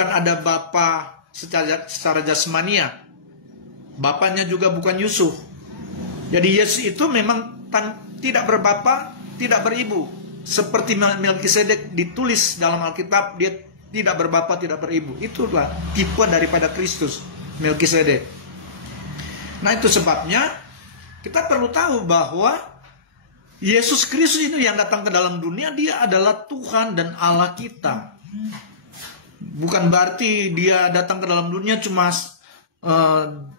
ada bapa secara jasmania. Bapaknya juga bukan Yusuf. Jadi Yesus itu memang tidak berbapa, tidak beribu. Seperti Melkisedek ditulis dalam Alkitab, dia tidak berbapa, tidak beribu. Itulah tipe daripada Kristus, Melkisedek. Nah, itu sebabnya kita perlu tahu bahwa Yesus Kristus ini yang datang ke dalam dunia, dia adalah Tuhan dan Allah kita. Bukan berarti dia datang ke dalam dunia cuma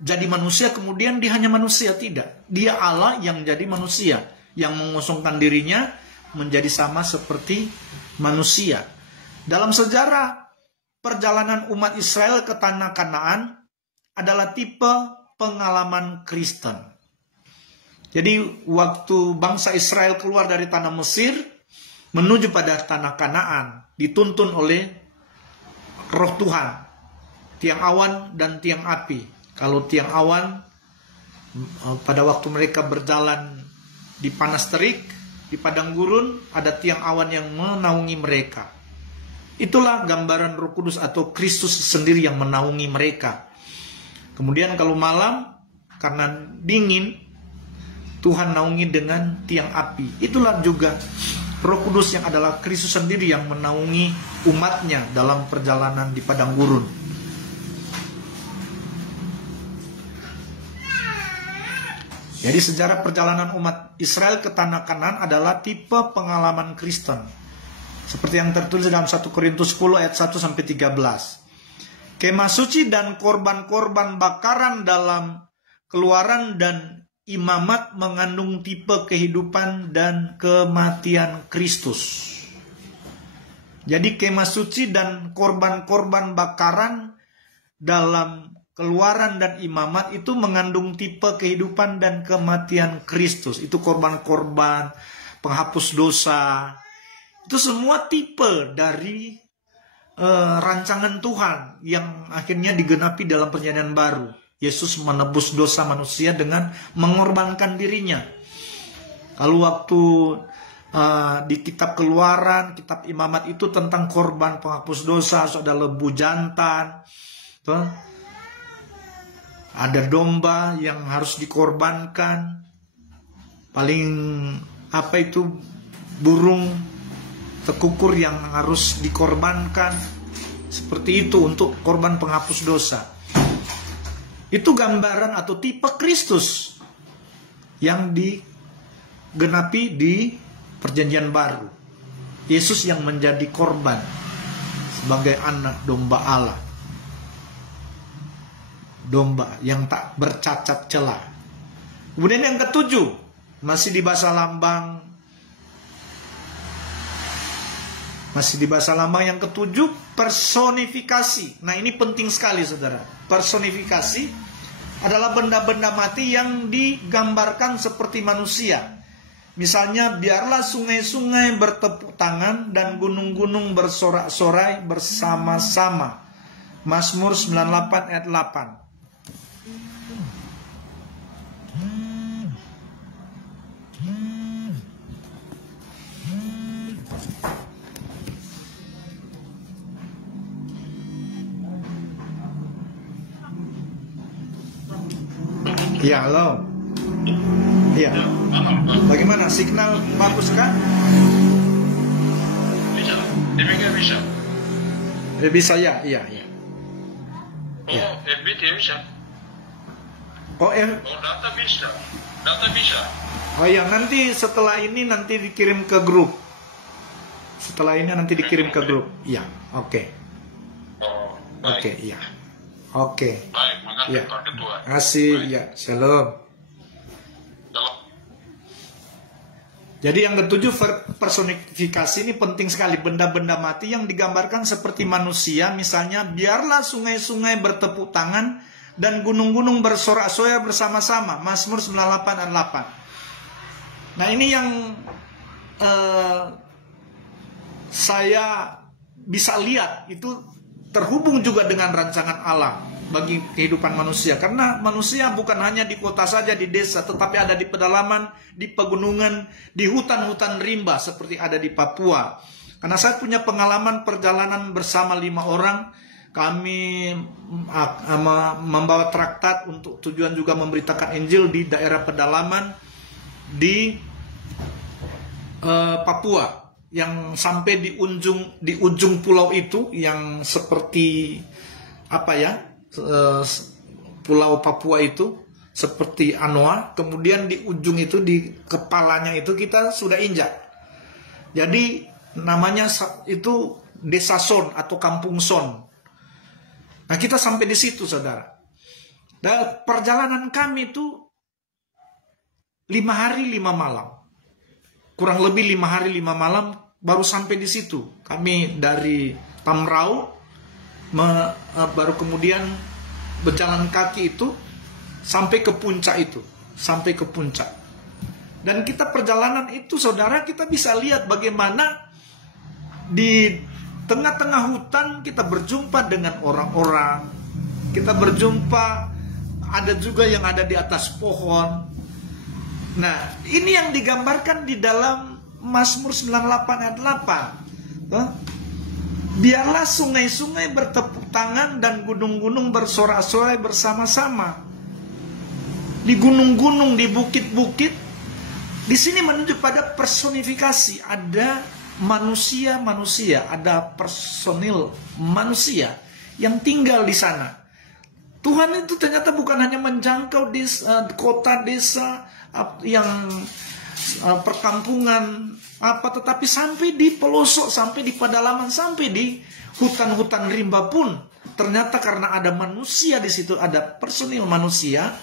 jadi manusia, kemudian dia hanya manusia. Tidak. Dia Allah yang jadi manusia, yang mengosongkan dirinya menjadi sama seperti manusia. Dalam sejarah perjalanan umat Israel ke tanah Kanaan adalah tipe pengalaman Kristen. Jadi waktu bangsa Israel keluar dari tanah Mesir menuju pada tanah Kanaan, dituntun oleh Roh Tuhan, tiang awan dan tiang api. Kalau tiang awan pada waktu mereka berjalan di panas terik, di padang gurun, ada tiang awan yang menaungi mereka. Itulah gambaran Roh Kudus atau Kristus sendiri yang menaungi mereka. Kemudian kalau malam, karena dingin, Tuhan naungi dengan tiang api. Itulah juga Roh Kudus yang adalah Kristus sendiri yang menaungi umatnya dalam perjalanan di padang gurun. Jadi sejarah perjalanan umat Israel ke tanah Kanaan adalah tipe pengalaman Kristen. Seperti yang tertulis dalam 1 Korintus 10 ayat 1 sampai 13. Kemah suci dan korban-korban bakaran dalam Keluaran dan Imamat mengandung tipe kehidupan dan kematian Kristus. Jadi kemah suci dan korban-korban bakaran dalam Keluaran dan Imamat itu mengandung tipe kehidupan dan kematian Kristus. Itu korban-korban, penghapus dosa. Itu semua tipe dari rancangan Tuhan yang akhirnya digenapi dalam perjanjian baru. Yesus menebus dosa manusia dengan mengorbankan dirinya. Kalau waktu di kitab Keluaran, kitab Imamat itu tentang korban penghapus dosa, ada lembu jantan, ada domba yang harus dikorbankan, paling burung tekukur yang harus dikorbankan, seperti itu untuk korban penghapus dosa. Itu gambaran atau tipe Kristus yang digenapi di perjanjian baru. Yesus yang menjadi korban sebagai anak domba Allah. Domba yang tak bercacat celah. Kemudian yang ketujuh, masih di bahasa lambang. Masih di bahasa lambang yang ketujuh, personifikasi. Nah ini penting sekali saudara. Personifikasi adalah benda-benda mati yang digambarkan seperti manusia. Misalnya, biarlah sungai-sungai bertepuk tangan dan gunung-gunung bersorak-sorai bersama-sama. Mazmur 98 ayat 8. Ya, halo. Iya. Bagaimana? Signal bagus kan? Bisa. Demikian bisa. Bisa ya, iya. Oh, FB tidak bisa. Oh, data bisa. Data bisa. Oh iya, nanti setelah ini nanti dikirim ke grup. Setelah ini nanti dikirim ke grup. Iya, oke. Oh, baik. Oke, iya. Oke. Baik, makasih Ya. Pak Ketua. Kasih, ya. Shalom. Shalom. Jadi yang ketujuh, personifikasi ini penting sekali. Benda-benda mati yang digambarkan seperti manusia. Misalnya, biarlah sungai-sungai bertepuk tangan dan gunung-gunung bersorak-sorai bersama-sama. Mazmur 98 ayat 8. Nah ini yang saya bisa lihat itu terhubung juga dengan rancangan Allah bagi kehidupan manusia. Karena manusia bukan hanya di kota saja, di desa, tetapi ada di pedalaman, di pegunungan, di hutan-hutan rimba seperti ada di Papua. Karena saya punya pengalaman perjalanan bersama 5 orang. Kami membawa traktat untuk tujuan juga memberitakan Injil di daerah pedalaman di Papua. Yang sampai di ujung pulau itu yang seperti pulau Papua itu seperti Anoa, kemudian di ujung itu di kepalanya itu kita sudah injak. Jadi namanya itu Desa Son atau Kampung Son. Nah kita sampai di situ saudara. Dan perjalanan kami itu 5 hari 5 malam. Kurang lebih 5 hari 5 malam baru sampai di situ. Kami dari Tamrau baru kemudian berjalan kaki itu sampai ke puncak itu, sampai ke puncak. Dan kita perjalanan itu saudara, kita bisa lihat bagaimana di tengah-tengah hutan kita berjumpa dengan orang-orang. Kita berjumpa, ada juga yang ada di atas pohon. Nah, ini yang digambarkan di dalam Mazmur 98 ayat 8. Biarlah sungai-sungai bertepuk tangan dan gunung-gunung bersorak-sorai bersama-sama. Di gunung-gunung, di bukit-bukit, di sini menunjuk pada personifikasi. Ada manusia-manusia, ada personil manusia yang tinggal di sana. Tuhan itu ternyata bukan hanya menjangkau kota, desa, yang perkampungan, tetapi sampai di pelosok, sampai di pedalaman, sampai di hutan-hutan rimba pun. Ternyata karena ada manusia di situ, ada personil manusia,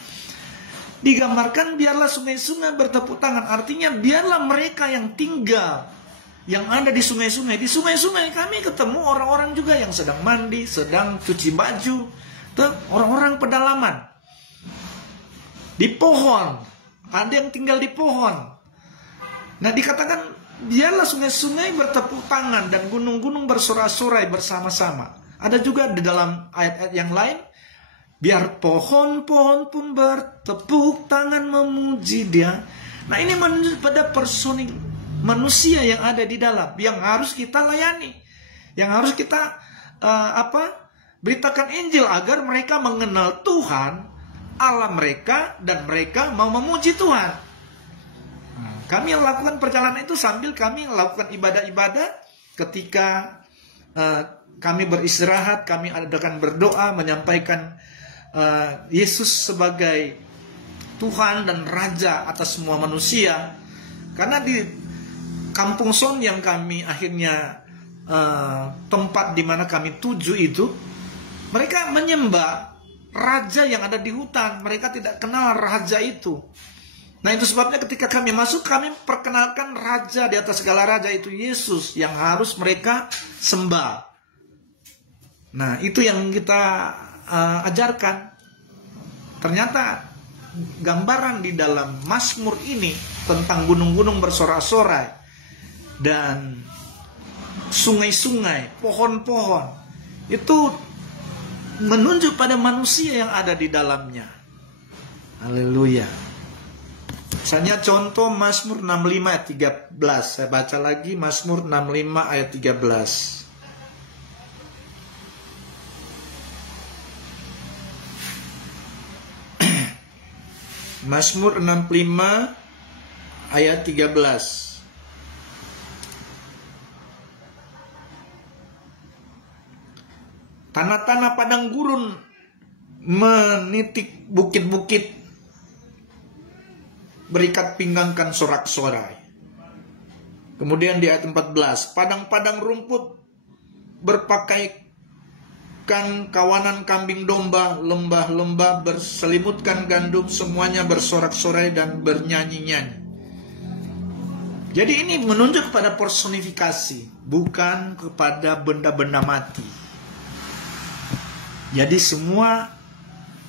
digambarkan biarlah sungai-sungai bertepuk tangan. Artinya biarlah mereka yang tinggal, yang ada di sungai-sungai. Di sungai-sungai kami ketemu orang-orang juga yang sedang mandi, sedang cuci baju, orang-orang pedalaman. Di pohon, ada yang tinggal di pohon. Nah, dikatakan biarlah sungai-sungai bertepuk tangan dan gunung-gunung bersorak-sorai bersama-sama. Ada juga di dalam ayat-ayat yang lain, biar pohon-pohon pun bertepuk tangan memuji Dia. Nah, ini menunjuk pada personil manusia yang ada di dalam, yang harus kita layani, yang harus kita beritakan Injil agar mereka mengenal Tuhan, Allah mereka, dan mereka mau memuji Tuhan. Kami lakukan perjalanan itu sambil kami melakukan ibadah-ibadah. Ketika kami beristirahat, kami adakan berdoa, menyampaikan Yesus sebagai Tuhan dan Raja atas semua manusia. Karena di Kampung Son yang kami akhirnya tempat di mana kami tuju itu, mereka menyembah raja yang ada di hutan. Mereka tidak kenal raja itu. Nah, itu sebabnya ketika kami masuk, kami perkenalkan raja di atas segala raja, itu Yesus, yang harus mereka sembah. Nah, itu yang kita ajarkan. Ternyata gambaran di dalam Mazmur ini tentang gunung-gunung bersorak-sorai dan sungai-sungai, pohon-pohon, itu menunjuk pada manusia yang ada di dalamnya. Haleluya. Misalnya contoh Mazmur 65 ayat 13. Saya baca lagi Mazmur 65 ayat 13. Mazmur 65 ayat 13. Tanah-tanah padang gurun menitik bukit-bukit, berikat pinggangkan sorak-sorai. Kemudian di ayat 14, padang-padang rumput berpakaikan kawanan kambing domba, lembah-lembah berselimutkan gandum, semuanya bersorak-sorai dan bernyanyi-nyanyi. Jadi ini menunjuk kepada personifikasi, bukan kepada benda-benda mati. Jadi semua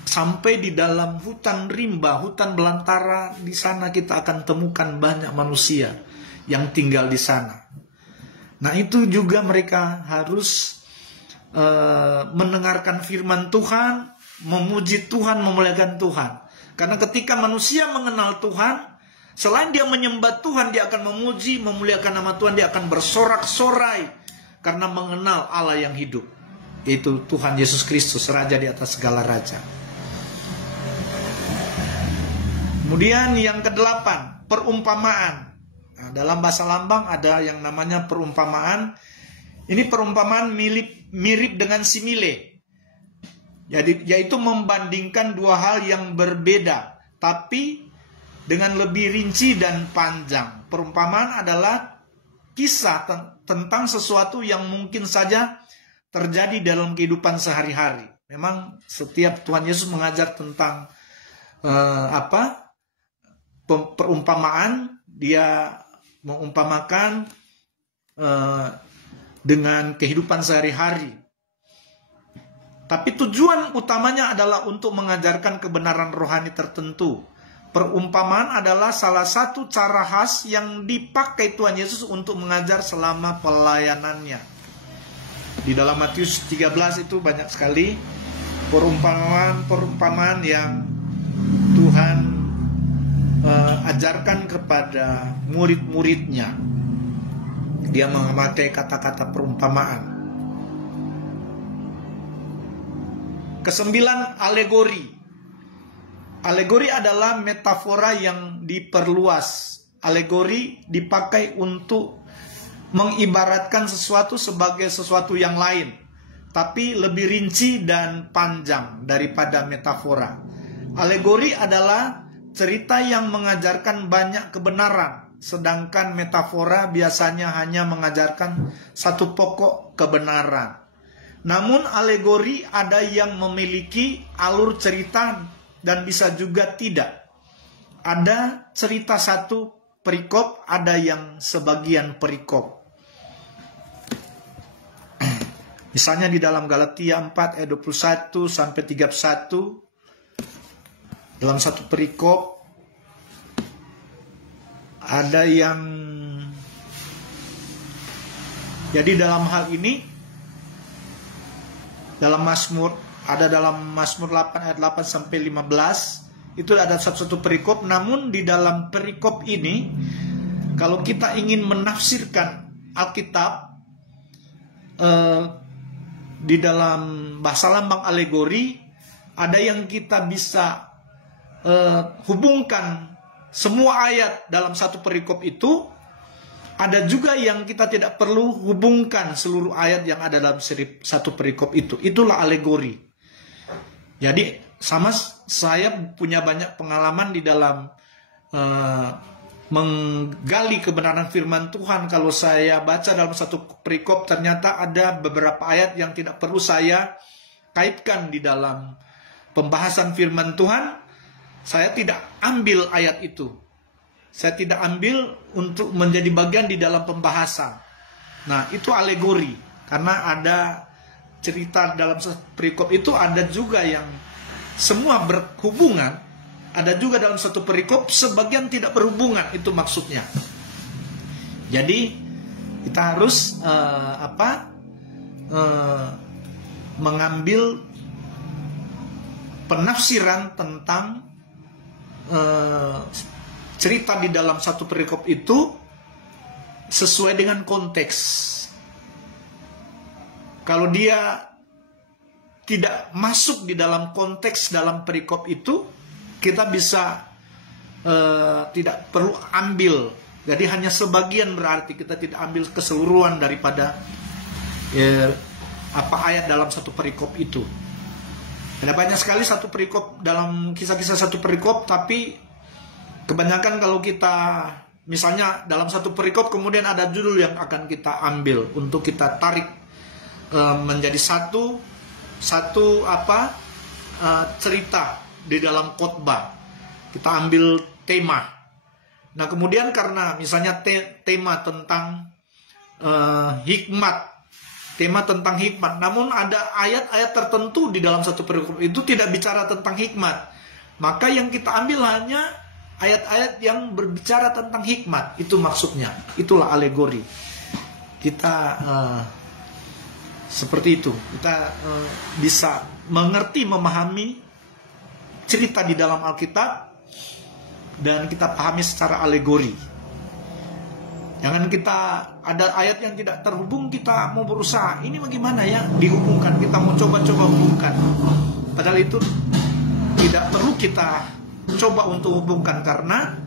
sampai di dalam hutan rimba, hutan belantara, di sana kita akan temukan banyak manusia yang tinggal di sana. Nah, itu juga mereka harus mendengarkan firman Tuhan, memuji Tuhan, memuliakan Tuhan. Karena ketika manusia mengenal Tuhan, selain dia menyembah Tuhan, dia akan memuji, memuliakan nama Tuhan, dia akan bersorak-sorai karena mengenal Allah yang hidup. Yaitu Tuhan Yesus Kristus, Raja di atas segala raja. Kemudian yang ke-8, perumpamaan. Nah, dalam bahasa Lambang ada yang namanya perumpamaan. Ini perumpamaan mirip dengan simile. Jadi, yaitu membandingkan dua hal yang berbeda, tapi dengan lebih rinci dan panjang. Perumpamaan adalah kisah tentang sesuatu yang mungkin saja terjadi dalam kehidupan sehari-hari. Memang setiap Tuhan Yesus mengajar tentang perumpamaan. Dia mengumpamakan dengan kehidupan sehari-hari. Tapi tujuan utamanya adalah untuk mengajarkan kebenaran rohani tertentu. Perumpamaan adalah salah satu cara khas yang dipakai Tuhan Yesus untuk mengajar selama pelayanannya. Di dalam Matius 13 itu banyak sekali perumpamaan yang Tuhan ajarkan kepada murid-muridnya. Dia memakai kata-kata perumpamaan. Kesembilan, alegori. Alegori adalah metafora yang diperluas. Alegori dipakai untuk mengibaratkan sesuatu sebagai sesuatu yang lain, tapi lebih rinci dan panjang daripada metafora. Alegori adalah cerita yang mengajarkan banyak kebenaran, sedangkan metafora biasanya hanya mengajarkan satu pokok kebenaran. Namun alegori ada yang memiliki alur cerita dan bisa juga tidak. Ada cerita satu perikop, ada yang sebagian perikop. Misalnya di dalam Galatia 4 ayat 21 sampai 31, dalam satu perikop ada yang, jadi dalam hal ini dalam Mazmur, ada dalam Mazmur 8 ayat 8 sampai 15, itu ada satu perikop. Namun di dalam perikop ini, kalau kita ingin menafsirkan Alkitab di dalam bahasa lambang alegori, ada yang kita bisa hubungkan semua ayat dalam satu perikop itu. Ada juga yang kita tidak perlu hubungkan seluruh ayat yang ada dalam satu perikop itu. Itulah alegori. Jadi sama saya punya banyak pengalaman di dalam menggali kebenaran firman Tuhan. Kalau saya baca dalam satu perikop, ternyata ada beberapa ayat yang tidak perlu saya kaitkan di dalam pembahasan firman Tuhan. Saya tidak ambil ayat itu. Saya tidak ambil untuk menjadi bagian di dalam pembahasan. Nah, itu alegori. Karena ada cerita dalam perikop itu, ada juga yang semua berhubungan. Ada juga dalam satu perikop sebagian tidak berhubungan. Itu maksudnya. Jadi kita harus mengambil penafsiran tentang cerita di dalam satu perikop itu sesuai dengan konteks. Kalau dia tidak masuk di dalam konteks dalam perikop itu, kita bisa tidak perlu ambil. Jadi hanya sebagian, berarti kita tidak ambil keseluruhan daripada ayat dalam satu perikop itu. Ada banyak sekali satu perikop, dalam kisah-kisah satu perikop, tapi kebanyakan kalau kita misalnya dalam satu perikop kemudian ada judul yang akan kita ambil untuk kita tarik menjadi satu cerita di dalam khotbah. Kita ambil tema. Nah, kemudian karena misalnya tema tentang hikmat, namun ada ayat-ayat tertentu di dalam satu perikop itu tidak bicara tentang hikmat, maka yang kita ambil hanya ayat-ayat yang berbicara tentang hikmat. Itu maksudnya. Itulah alegori. Kita seperti itu. Kita bisa mengerti, memahami cerita di dalam Alkitab, dan kita pahami secara alegori. Jangan kita ada ayat yang tidak terhubung, kita mau berusaha ini bagaimana ya dihubungkan. Kita mau coba-coba hubungkan. Padahal itu tidak perlu kita coba untuk hubungkan, karena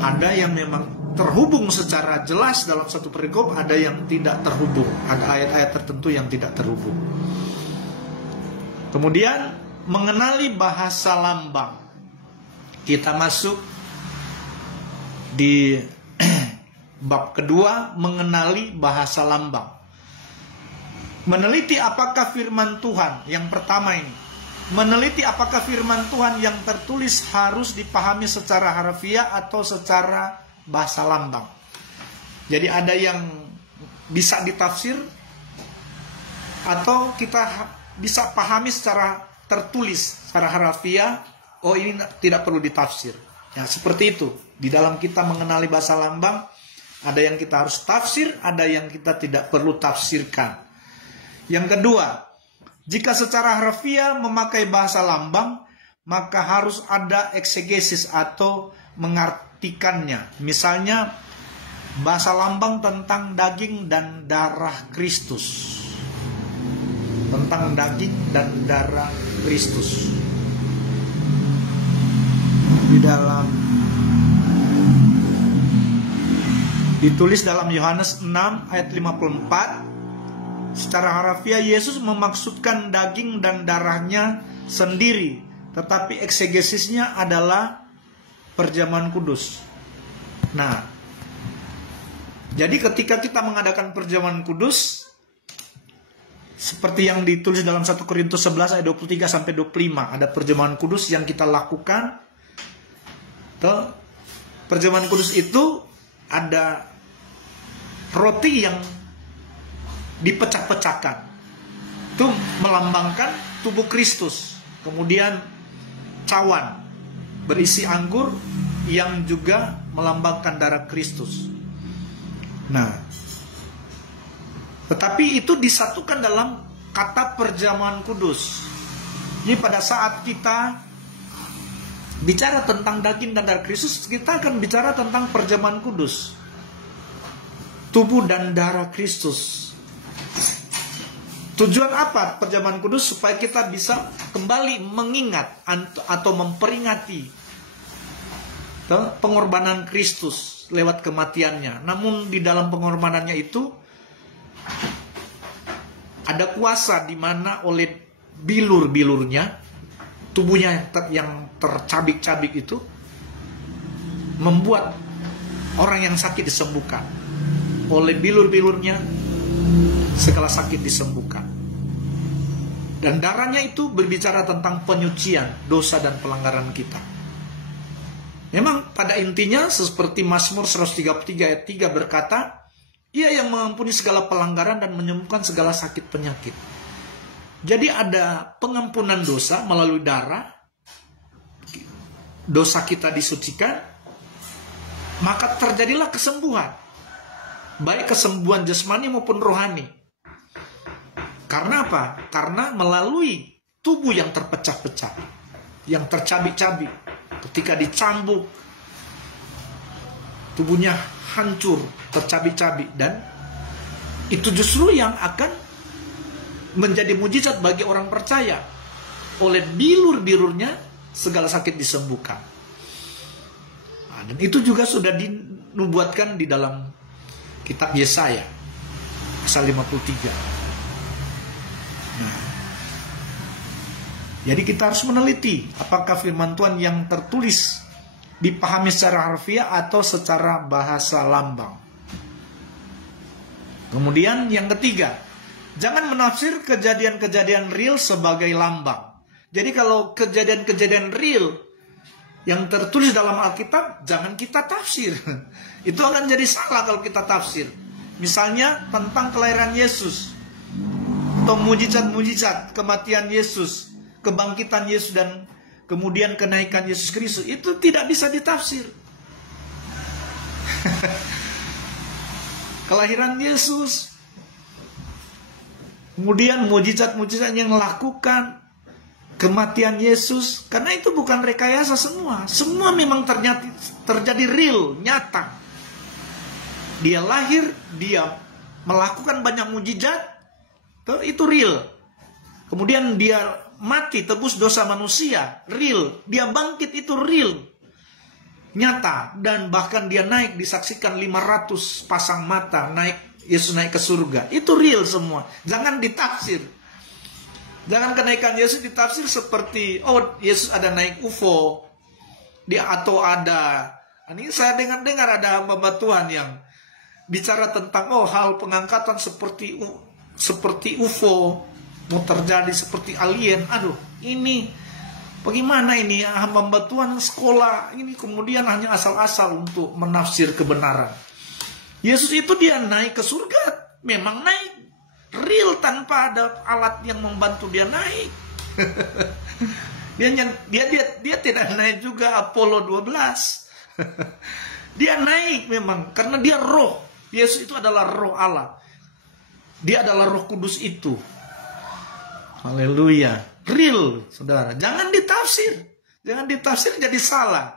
ada yang memang terhubung secara jelas dalam satu perikop, ada yang tidak terhubung, ada ayat-ayat tertentu yang tidak terhubung. Kemudian mengenali bahasa lambang. Kita masuk di bab kedua, mengenali bahasa lambang. Meneliti apakah firman Tuhan, yang pertama ini. Meneliti apakah firman Tuhan yang tertulis harus dipahami secara harfiah atau secara bahasa lambang. Jadi ada yang bisa ditafsir atau kita bisa pahami secara tertulis, secara harfiah. Oh, ini tidak perlu ditafsir. Ya, seperti itu. Di dalam kita mengenali bahasa lambang, ada yang kita harus tafsir, ada yang kita tidak perlu tafsirkan. Yang kedua, jika secara harfiah memakai bahasa lambang, maka harus ada eksegesis atau mengartikannya. Misalnya bahasa lambang tentang daging dan darah Kristus. Tentang daging dan darah Kristus. Ditulis dalam Yohanes 6 ayat 54. Secara harafiah Yesus memaksudkan daging dan darahnya sendiri, tetapi eksegesisnya adalah perjamuan kudus. Nah, jadi ketika kita mengadakan perjamuan kudus, seperti yang ditulis dalam 1 Korintus 11 ayat 23 sampai 25, ada perjamuan kudus yang kita lakukan. Perjamuan kudus itu ada roti yang dipecah-pecahkan. Itu melambangkan tubuh Kristus. Kemudian cawan berisi anggur yang juga melambangkan darah Kristus. Nah, tetapi itu disatukan dalam kata perjamuan kudus. Jadi pada saat kita bicara tentang daging dan darah Kristus, kita akan bicara tentang perjamuan kudus. Tubuh dan darah Kristus. Tujuan apa perjamuan kudus? Supaya kita bisa kembali mengingat atau memperingati pengorbanan Kristus lewat kematiannya. Namun di dalam pengorbanannya itu ada kuasa di mana oleh bilur-bilurnya, tubuhnya yang tercabik-cabik itu membuat orang yang sakit disembuhkan. Oleh bilur-bilurnya segala sakit disembuhkan. Dan darahnya itu berbicara tentang penyucian dosa dan pelanggaran kita. Memang pada intinya seperti Mazmur 133 ayat 3 berkata, Ia yang mengampuni segala pelanggaran dan menyembuhkan segala sakit penyakit. Jadi ada pengampunan dosa melalui darah, dosa kita disucikan, maka terjadilah kesembuhan. Baik kesembuhan jasmani maupun rohani. Karena apa? Karena melalui tubuh yang terpecah-pecah, yang tercabik-cabik. Ketika dicambuk, tubuhnya hancur, tercabik-cabik. Dan itu justru yang akan menjadi mujizat bagi orang percaya. Oleh bilur-bilurnya segala sakit disembuhkan. Nah, dan itu juga sudah dinubuatkan di dalam kitab Yesaya pasal 53. Nah, jadi kita harus meneliti apakah firman Tuhan yang tertulis dipahami secara harfiah atau secara bahasa lambang. Kemudian yang ketiga, jangan menafsir kejadian-kejadian real sebagai lambang. Jadi kalau kejadian-kejadian real yang tertulis dalam Alkitab, jangan kita tafsir. Itu akan jadi salah kalau kita tafsir. Misalnya tentang kelahiran Yesus, atau mujizat-mujizat kematian Yesus, kebangkitan Yesus, dan kemudian kenaikan Yesus Kristus, itu tidak bisa ditafsir. Kelahiran Yesus, kemudian mujizat-mujizat yang lakukan, kematian Yesus, karena itu bukan rekayasa semua. Semua memang terjadi real, nyata. Dia lahir, dia melakukan banyak mujizat, itu real. Kemudian dia mati, tebus dosa manusia, real. Dia bangkit, itu real, nyata. Dan bahkan dia naik, disaksikan 500 pasang mata, Yesus naik ke surga. Itu real semua. Jangan ditafsir. Jangan kenaikan Yesus ditafsir seperti, oh Yesus ada naik UFO, atau ada, ini saya dengar ada hamba Tuhan yang bicara tentang, oh hal pengangkatan seperti UFO mau terjadi, seperti alien. Aduh, ini bagaimana ini hamba Tuhan sekolah ini kemudian hanya asal-asal untuk menafsir kebenaran. Yesus itu dia naik ke surga, memang naik real tanpa ada alat yang membantu dia naik. dia tidak naik juga Apollo 12. Dia naik memang karena dia roh. Yesus itu adalah roh Allah. Dia adalah Roh Kudus itu. Haleluya. Real, saudara. Jangan ditafsir. Jangan ditafsir jadi salah.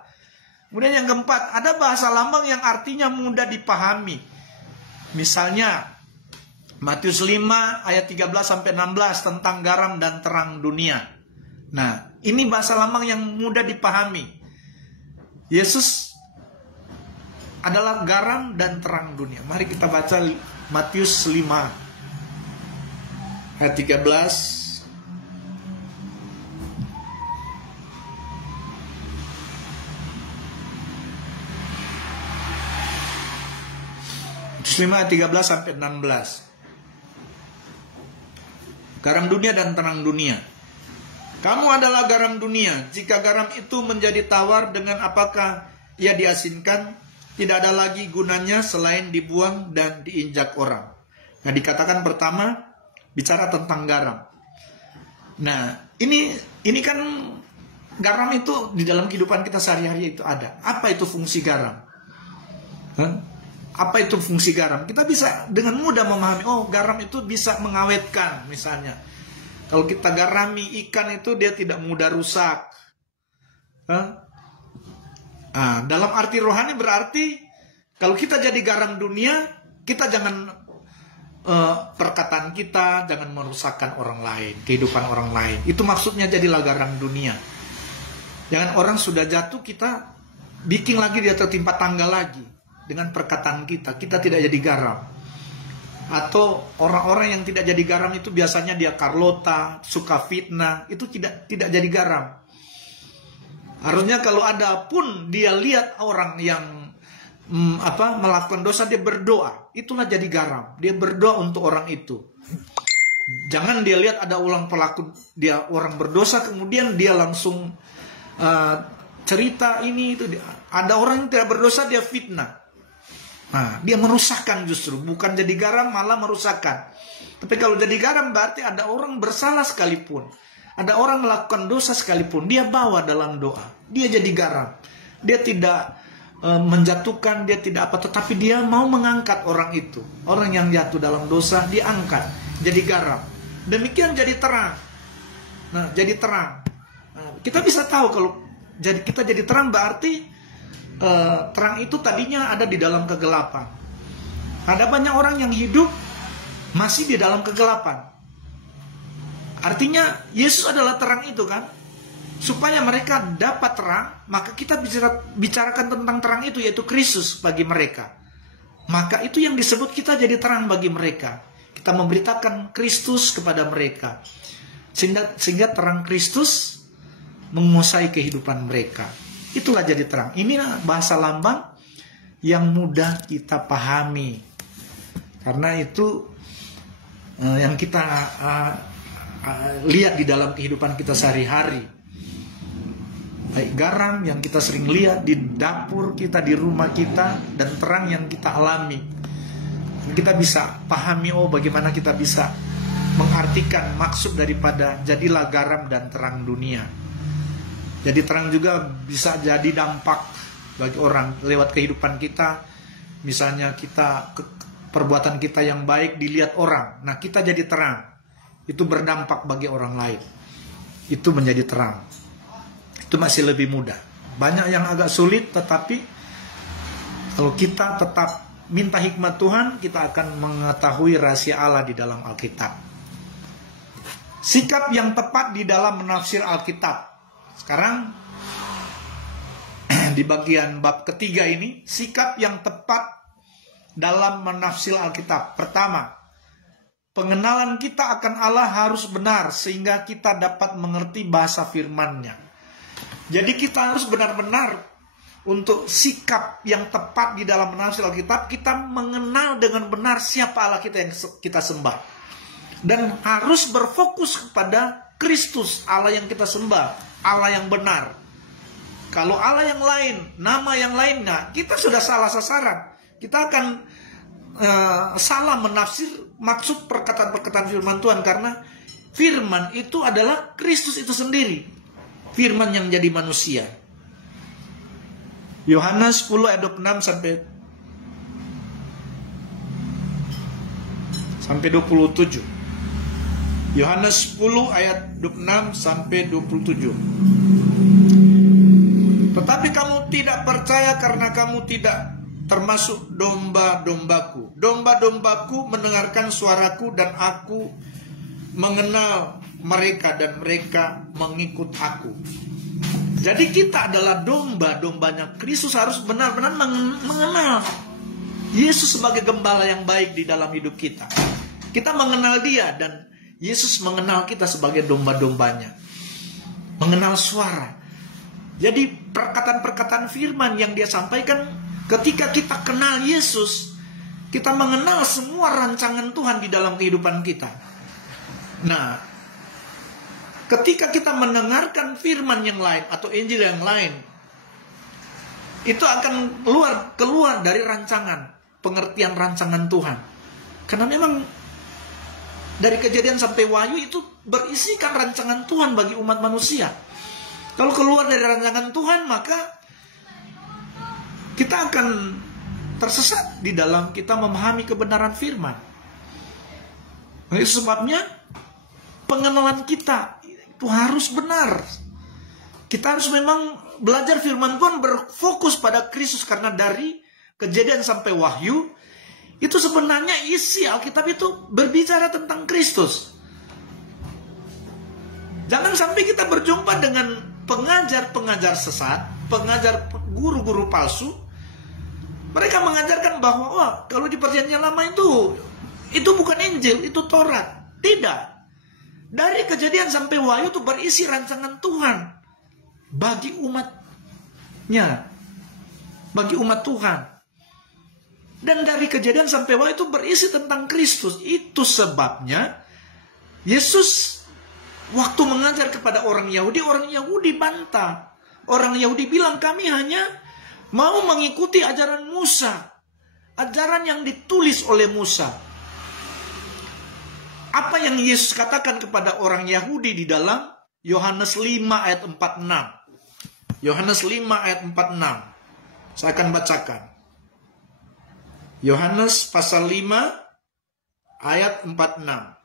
Kemudian yang keempat, ada bahasa lambang yang artinya mudah dipahami. Misalnya Matius 5 ayat 13-16 tentang garam dan terang dunia. Nah, ini bahasa lambang yang mudah dipahami. Yesus adalah garam dan terang dunia. Mari kita baca Matius 5 ayat 13. Matius 5 ayat 13-16. Garam dunia dan terang dunia. Kamu adalah garam dunia. Jika garam itu menjadi tawar, dengan apakah ia diasinkan? Tidak ada lagi gunanya selain dibuang dan diinjak orang. Nah, dikatakan pertama bicara tentang garam. Nah, ini kan garam itu di dalam kehidupan kita sehari-hari itu ada. Apa itu fungsi garam? Apa itu fungsi garam? Kita bisa dengan mudah memahami, oh garam itu bisa mengawetkan misalnya. Kalau kita garami ikan itu dia tidak mudah rusak. Dalam arti rohani berarti kalau kita jadi garam dunia, kita jangan perkataan kita jangan merusakkan orang lain, kehidupan orang lain. Itu maksudnya jadilah garam dunia. Jangan orang sudah jatuh kita bikin lagi dia tertimpa tangga lagi. Dengan perkataan kita tidak jadi garam. Atau orang-orang yang tidak jadi garam itu biasanya dia Carlota, suka fitnah, itu tidak jadi garam. Harusnya kalau ada pun dia lihat orang yang melakukan dosa, dia berdoa, itulah jadi garam. Dia berdoa untuk orang itu. Jangan dia lihat ada orang berdosa kemudian dia langsung cerita ini itu. Ada orang yang tidak berdosa dia fitnah. Nah, dia merusakkan justru, bukan jadi garam malah merusakkan. Tapi kalau jadi garam berarti ada orang bersalah sekalipun, ada orang melakukan dosa sekalipun, dia bawa dalam doa. Dia jadi garam. Dia tidak menjatuhkan, dia tidak apa, tetapi dia mau mengangkat orang itu. Orang yang jatuh dalam dosa dia angkat, jadi garam. Demikian jadi terang. Nah, jadi terang. Nah, kita bisa tahu kalau kita jadi terang berarti terang itu tadinya ada di dalam kegelapan. Ada banyak orang yang hidup masih di dalam kegelapan. Artinya Yesus adalah terang itu kan. Supaya mereka dapat terang, maka kita bicarakan tentang terang itu, yaitu Kristus bagi mereka. Maka itu yang disebut kita jadi terang bagi mereka. Kita memberitakan Kristus kepada mereka. Sehingga terang Kristus menguasai kehidupan mereka. Itulah jadi terang. Inilah bahasa lambang yang mudah kita pahami. Karena itu yang kita lihat di dalam kehidupan kita sehari-hari. Baik garam yang kita sering lihat di dapur kita, di rumah kita, dan terang yang kita alami. Dan kita bisa pahami, oh bagaimana kita bisa mengartikan maksud daripada jadilah garam dan terang dunia. Jadi terang juga bisa jadi dampak bagi orang lewat kehidupan kita. Misalnya perbuatan kita yang baik dilihat orang. Nah, kita jadi terang. Itu berdampak bagi orang lain. Itu menjadi terang. Itu masih lebih mudah. Banyak yang agak sulit, tetapi kalau kita tetap minta hikmat Tuhan, kita akan mengetahui rahasia Allah di dalam Alkitab. Sikap yang tepat di dalam menafsir Alkitab. Sekarang di bagian bab ketiga ini, sikap yang tepat dalam menafsir Alkitab. Pertama, pengenalan kita akan Allah harus benar sehingga kita dapat mengerti bahasa firman-Nya. Jadi kita harus benar-benar untuk sikap yang tepat di dalam menafsir Alkitab, kita mengenal dengan benar siapa Allah kita yang kita sembah. Dan harus berfokus kepada Kristus, Allah yang kita sembah. Allah yang benar. Kalau Allah yang lain, nama yang lain, nah kita sudah salah sasaran. Kita akan salah menafsir maksud perkataan-perkataan firman Tuhan. Karena firman itu adalah Kristus itu sendiri. Firman yang jadi manusia. Yohanes 10 ayat 26 sampai 27. Yohanes 10 ayat 26 sampai 27. Tetapi kamu Kamu tidak percaya karena kamu tidak termasuk domba-dombaku. Domba-dombaku mendengarkan suaraku dan aku mengenal mereka dan mereka mengikut aku. Jadi kita adalah domba-dombanya Kristus, harus benar-benar mengenal Yesus sebagai gembala yang baik di dalam hidup kita. Kita mengenal Dia dan Yesus mengenal kita sebagai domba-dombanya. Mengenal suara. Jadi perkataan-perkataan firman yang Dia sampaikan, ketika kita kenal Yesus, kita mengenal semua rancangan Tuhan di dalam kehidupan kita. Nah, ketika kita mendengarkan firman yang lain atau Injil yang lain, itu akan keluar dari rancangan, pengertian rancangan Tuhan. Karena memang dari Kejadian sampai Wahyu itu berisikan rancangan Tuhan bagi umat manusia. Kalau keluar dari rancangan Tuhan, maka kita akan tersesat di dalam kita memahami kebenaran firman. Itu sebabnya pengenalan kita itu harus benar. Kita harus memang belajar firman Tuhan, berfokus pada Kristus. Karena dari Kejadian sampai Wahyu, itu sebenarnya isi Alkitab itu berbicara tentang Kristus. Jangan sampai kita berjumpa dengan pengajar-pengajar sesat, pengajar guru-guru palsu. Mereka mengajarkan bahwa kalau di Perjanjian Lama itu bukan Injil, itu Taurat. Tidak. Dari Kejadian sampai Wahyu itu berisi rancangan Tuhan bagi umatnya, bagi umat Tuhan. Dan dari Kejadian sampai Wahyu itu berisi tentang Kristus. Itu sebabnya Yesus waktu mengajar kepada orang Yahudi bantah. Orang Yahudi bilang, kami hanya mau mengikuti ajaran Musa. Ajaran yang ditulis oleh Musa. Apa yang Yesus katakan kepada orang Yahudi di dalam Yohanes 5 ayat 46. Yohanes 5 ayat 46. Saya akan bacakan. Yohanes pasal 5 ayat 46.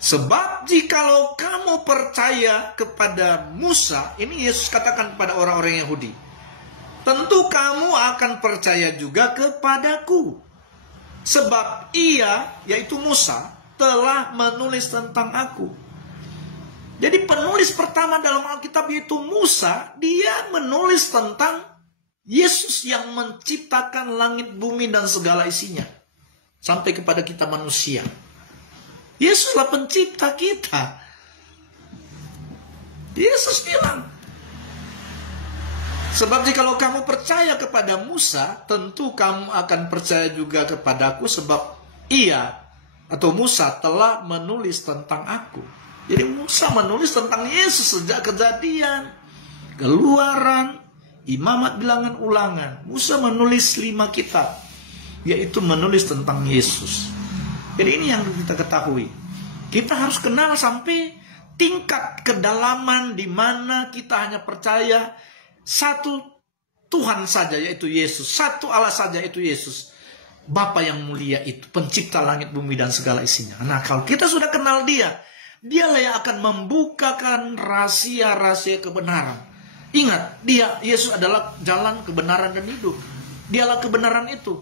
Sebab jikalau kamu percaya kepada Musa, ini Yesus katakan kepada orang-orang Yahudi, tentu kamu akan percaya juga kepadaku. Sebab ia, yaitu Musa, telah menulis tentang aku. Jadi penulis pertama dalam Alkitab yaitu Musa, dia menulis tentang Yesus yang menciptakan langit, bumi, dan segala isinya. Sampai kepada kita manusia. Yesuslah pencipta kita. Yesus bilang, sebab jikalau kamu percaya kepada Musa, tentu kamu akan percaya juga kepadaku, sebab ia atau Musa telah menulis tentang aku. Jadi Musa menulis tentang Yesus sejak Kejadian, Keluaran, Imamat, Bilangan, Ulangan. Musa menulis 5 kitab, yaitu menulis tentang Yesus. Jadi ini yang kita ketahui. Kita harus kenal sampai tingkat kedalaman di mana kita hanya percaya satu Tuhan saja, yaitu Yesus. Satu Allah saja, yaitu Yesus. Bapa yang mulia itu, pencipta langit, bumi, dan segala isinya. Nah, kalau kita sudah kenal Dia, Dialah yang akan membukakan rahasia-rahasia kebenaran. Ingat, Yesus adalah jalan, kebenaran, dan hidup. Dialah kebenaran itu.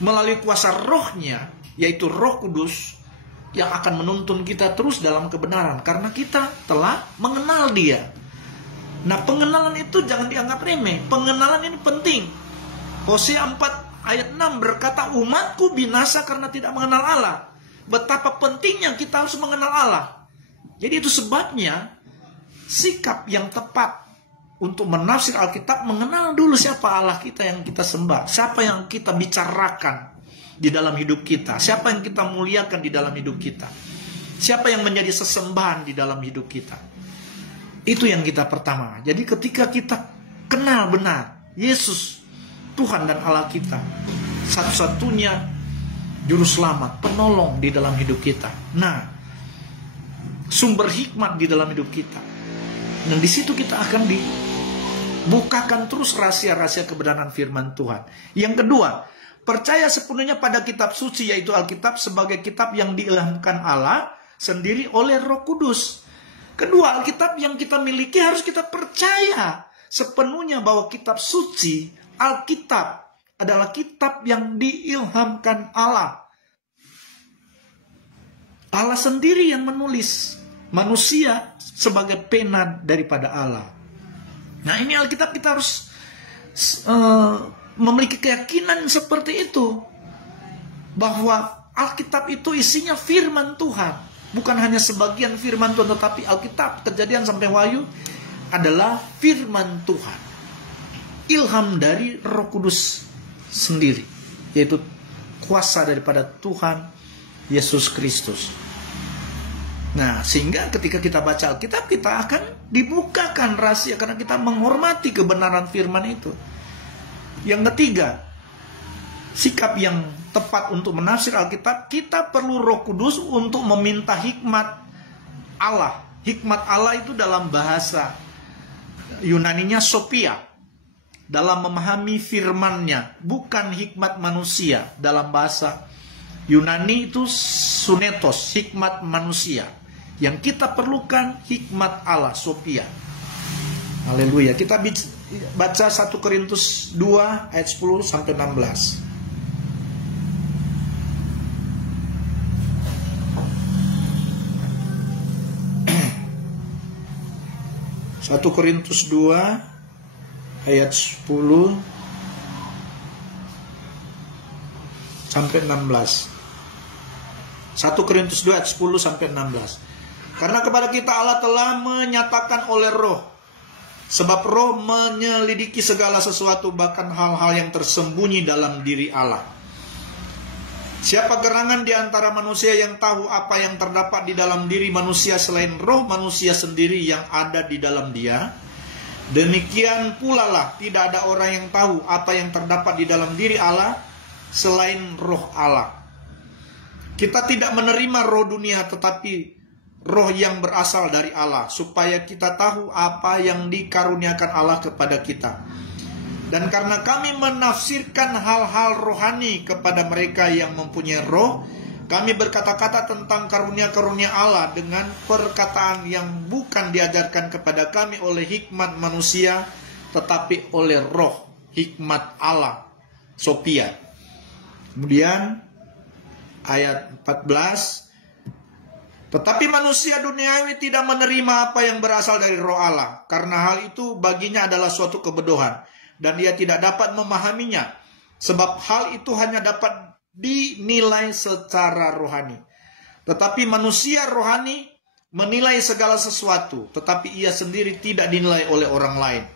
Melalui kuasa Roh-Nya, yaitu Roh Kudus, yang akan menuntun kita terus dalam kebenaran. Karena kita telah mengenal Dia. Nah, pengenalan itu jangan dianggap remeh. Pengenalan ini penting. Hosea 4 ayat 6 berkata, umatku binasa karena tidak mengenal Allah. Betapa pentingnya kita harus mengenal Allah. Jadi itu sebabnya sikap yang tepat untuk menafsir Alkitab, mengenal dulu siapa Allah kita yang kita sembah. Siapa yang kita bicarakan di dalam hidup kita. Siapa yang kita muliakan di dalam hidup kita. Siapa yang menjadi sesembahan di dalam hidup kita. Itu yang kita pertama. Jadi ketika kita kenal benar Yesus, Tuhan dan Allah kita, satu-satunya juru selamat, penolong di dalam hidup kita. Nah, sumber hikmat di dalam hidup kita. Dan di situ kita akan dibukakan terus rahasia-rahasia kebenaran firman Tuhan. Yang kedua, percaya sepenuhnya pada kitab suci, yaitu Alkitab, sebagai kitab yang diilhamkan Allah sendiri oleh Roh Kudus. Kedua, Alkitab yang kita miliki harus kita percaya sepenuhnya bahwa kitab suci, Alkitab, adalah kitab yang diilhamkan Allah. Allah sendiri yang menulis, manusia sebagai pena daripada Allah. Nah, ini Alkitab kita harus memiliki keyakinan seperti itu, bahwa Alkitab itu isinya firman Tuhan, bukan hanya sebagian firman Tuhan, tetapi Alkitab, Kejadian sampai Wahyu adalah firman Tuhan, ilham dari Roh Kudus sendiri, yaitu kuasa daripada Tuhan Yesus Kristus. Nah, sehingga ketika kita baca Alkitab, kita akan dibukakan rahasia karena kita menghormati kebenaran firman itu. Yang ketiga, sikap yang tepat untuk menafsir Alkitab, kita perlu Roh Kudus untuk meminta hikmat Allah. Hikmat Allah itu dalam bahasa Yunaninya Sophia, dalam memahami firman-Nya, bukan hikmat manusia. Dalam bahasa Yunani itu sunetos, hikmat manusia. Yang kita perlukan hikmat Allah, Sophia. Haleluya. Kita baca 1 Korintus 2 ayat 10 sampai 16. 1 Korintus 2 ayat 10 sampai 16. 1 Korintus 2 ayat 10 sampai 16. Karena kepada kita Allah telah menyatakan oleh Roh, sebab Roh menyelidiki segala sesuatu, bahkan hal-hal yang tersembunyi dalam diri Allah. Siapa gerangan di antara manusia yang tahu apa yang terdapat di dalam diri manusia selain roh manusia sendiri yang ada di dalam dia? Demikian pula lah tidak ada orang yang tahu apa yang terdapat di dalam diri Allah selain roh Allah. Kita tidak menerima roh dunia, tetapi roh yang berasal dari Allah, supaya kita tahu apa yang dikaruniakan Allah kepada kita. Dan karena kami menafsirkan hal-hal rohani kepada mereka yang mempunyai roh, kami berkata-kata tentang karunia-karunia Allah dengan perkataan yang bukan diajarkan kepada kami oleh hikmat manusia, tetapi oleh roh, hikmat Allah, Sophia. Kemudian ayat 14, tetapi manusia duniawi tidak menerima apa yang berasal dari roh Allah, karena hal itu baginya adalah suatu kebodohan, dan dia tidak dapat memahaminya, sebab hal itu hanya dapat dinilai secara rohani. Tetapi manusia rohani menilai segala sesuatu, tetapi ia sendiri tidak dinilai oleh orang lain.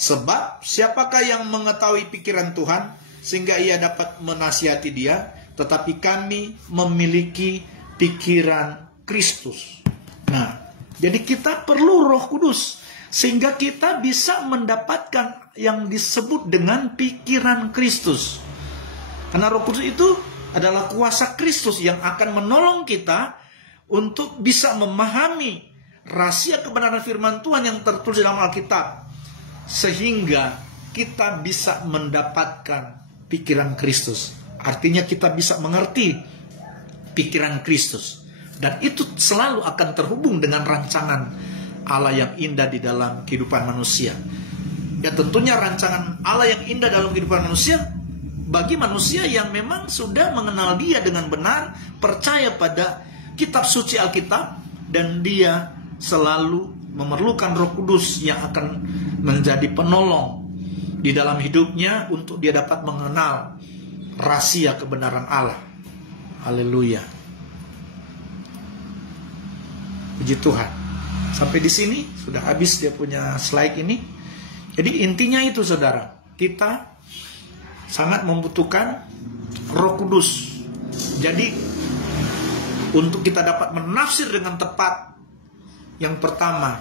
Sebab siapakah yang mengetahui pikiran Tuhan, sehingga ia dapat menasihati dia? Tetapi kami memiliki pikiran Kristus. Nah, jadi kita perlu Roh Kudus sehingga kita bisa mendapatkan yang disebut dengan pikiran Kristus. Karena Roh Kudus itu adalah kuasa Kristus yang akan menolong kita untuk bisa memahami rahasia kebenaran firman Tuhan yang tertulis dalam Alkitab, sehingga kita bisa mendapatkan pikiran Kristus. Artinya kita bisa mengerti pikiran Kristus. Dan itu selalu akan terhubung dengan rancangan Allah yang indah di dalam kehidupan manusia. Ya, tentunya rancangan Allah yang indah dalam kehidupan manusia bagi manusia yang memang sudah mengenal Dia dengan benar, percaya pada kitab suci Alkitab, dan dia selalu memerlukan Roh Kudus yang akan menjadi penolong di dalam hidupnya untuk dia dapat mengenal rahasia kebenaran Allah. Haleluya. Puji Tuhan. Sampai di sini sudah habis dia punya slide ini. Jadi intinya itu, saudara, kita sangat membutuhkan Roh Kudus. Jadi untuk kita dapat menafsir dengan tepat, yang pertama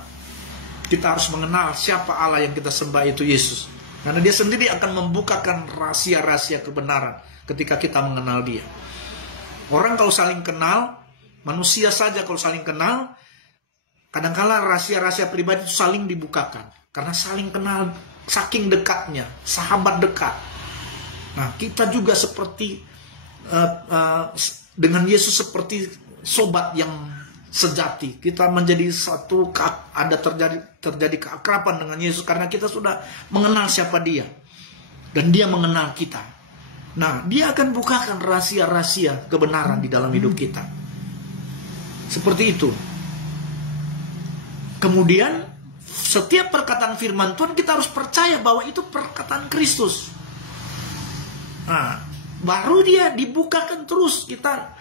kita harus mengenal siapa Allah yang kita sembah, itu Yesus. Karena Dia sendiri akan membukakan rahasia-rahasia kebenaran ketika kita mengenal Dia. Orang kalau saling kenal, manusia saja kalau saling kenal, kadang-kala rahasia-rahasia pribadi itu saling dibukakan. Karena saling kenal, saking dekatnya, sahabat dekat. Nah, kita juga seperti dengan Yesus seperti sobat yang sejati. Kita menjadi satu, ada terjadi keakraban dengan Yesus karena kita sudah mengenal siapa Dia dan Dia mengenal kita. Nah, Dia akan bukakan rahasia-rahasia kebenaran di dalam hidup kita. Seperti itu. Kemudian setiap perkataan firman Tuhan kita harus percaya bahwa itu perkataan Kristus. Nah, baru dia dibukakan terus. Kita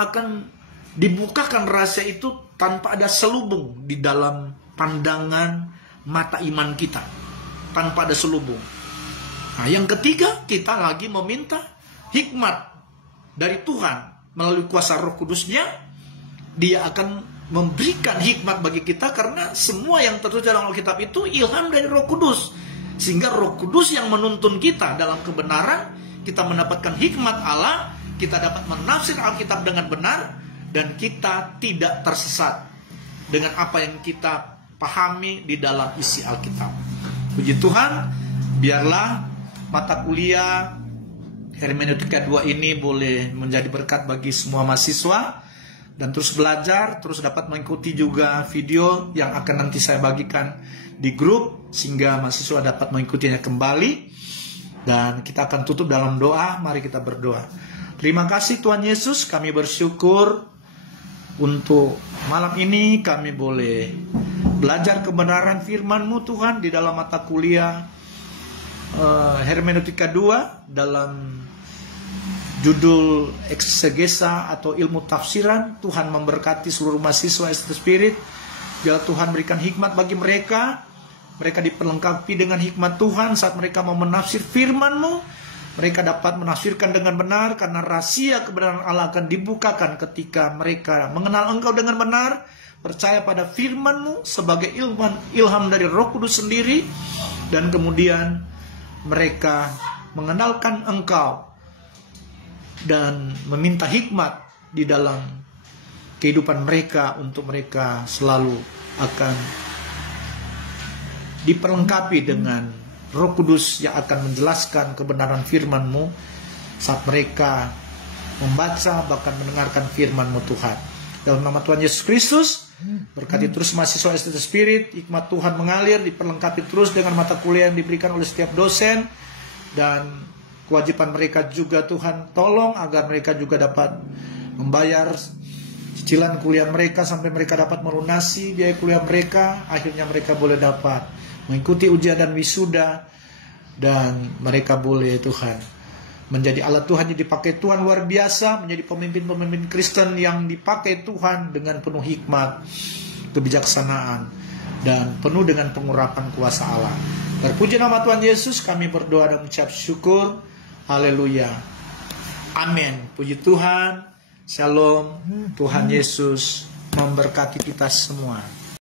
akan dibukakan rahasia itu tanpa ada selubung di dalam pandangan mata iman kita. Tanpa ada selubung. Nah, yang ketiga, kita lagi meminta hikmat dari Tuhan melalui kuasa Roh Kudus-Nya. Dia akan memberikan hikmat bagi kita karena semua yang tertulis dalam Alkitab itu ilham dari Roh Kudus. Sehingga Roh Kudus yang menuntun kita dalam kebenaran, kita mendapatkan hikmat Allah, kita dapat menafsir Alkitab dengan benar, dan kita tidak tersesat dengan apa yang kita pahami di dalam isi Alkitab. Puji Tuhan, biarlah mata kuliah Hermeneutika 2 ini boleh menjadi berkat bagi semua mahasiswa, dan terus belajar, terus dapat mengikuti juga video yang akan nanti saya bagikan di grup, sehingga mahasiswa dapat mengikutinya kembali. Dan kita akan tutup dalam doa. Mari kita berdoa. Terima kasih Tuhan Yesus, kami bersyukur untuk malam ini kami boleh belajar kebenaran firman-Mu Tuhan di dalam mata kuliah Hermeneutika 2 dalam judul eksegesa atau ilmu tafsiran. Tuhan memberkati seluruh mahasiswa ST Spirit. Biar Tuhan berikan hikmat bagi mereka. Mereka diperlengkapi dengan hikmat Tuhan saat mereka mau menafsir firman-Mu. Mereka dapat menafsirkan dengan benar karena rahasia kebenaran Allah akan dibukakan ketika mereka mengenal Engkau dengan benar, percaya pada firman-Mu sebagai ilham dari Roh Kudus sendiri, dan kemudian mereka mengenalkan Engkau dan meminta hikmat di dalam kehidupan mereka untuk mereka selalu akan diperlengkapi dengan Roh Kudus yang akan menjelaskan kebenaran firman-Mu saat mereka membaca bahkan mendengarkan firman-Mu Tuhan. Dalam nama Tuhan Yesus Kristus, berkati terus mahasiswa ST Spirit, hikmat Tuhan mengalir, diperlengkapi terus dengan mata kuliah yang diberikan oleh setiap dosen, dan kewajiban mereka juga Tuhan tolong agar mereka juga dapat membayar cicilan kuliah mereka sampai mereka dapat melunasi biaya kuliah mereka. Akhirnya mereka boleh dapat mengikuti ujian dan wisuda, dan mereka boleh Tuhan menjadi alat Tuhan yang dipakai Tuhan luar biasa, menjadi pemimpin-pemimpin Kristen yang dipakai Tuhan dengan penuh hikmat, kebijaksanaan, dan penuh dengan pengurapan kuasa Allah. Terpuji nama Tuhan Yesus, kami berdoa dan mengucap syukur. Haleluya. Amin. Puji Tuhan. Shalom. Tuhan Yesus memberkati kita semua.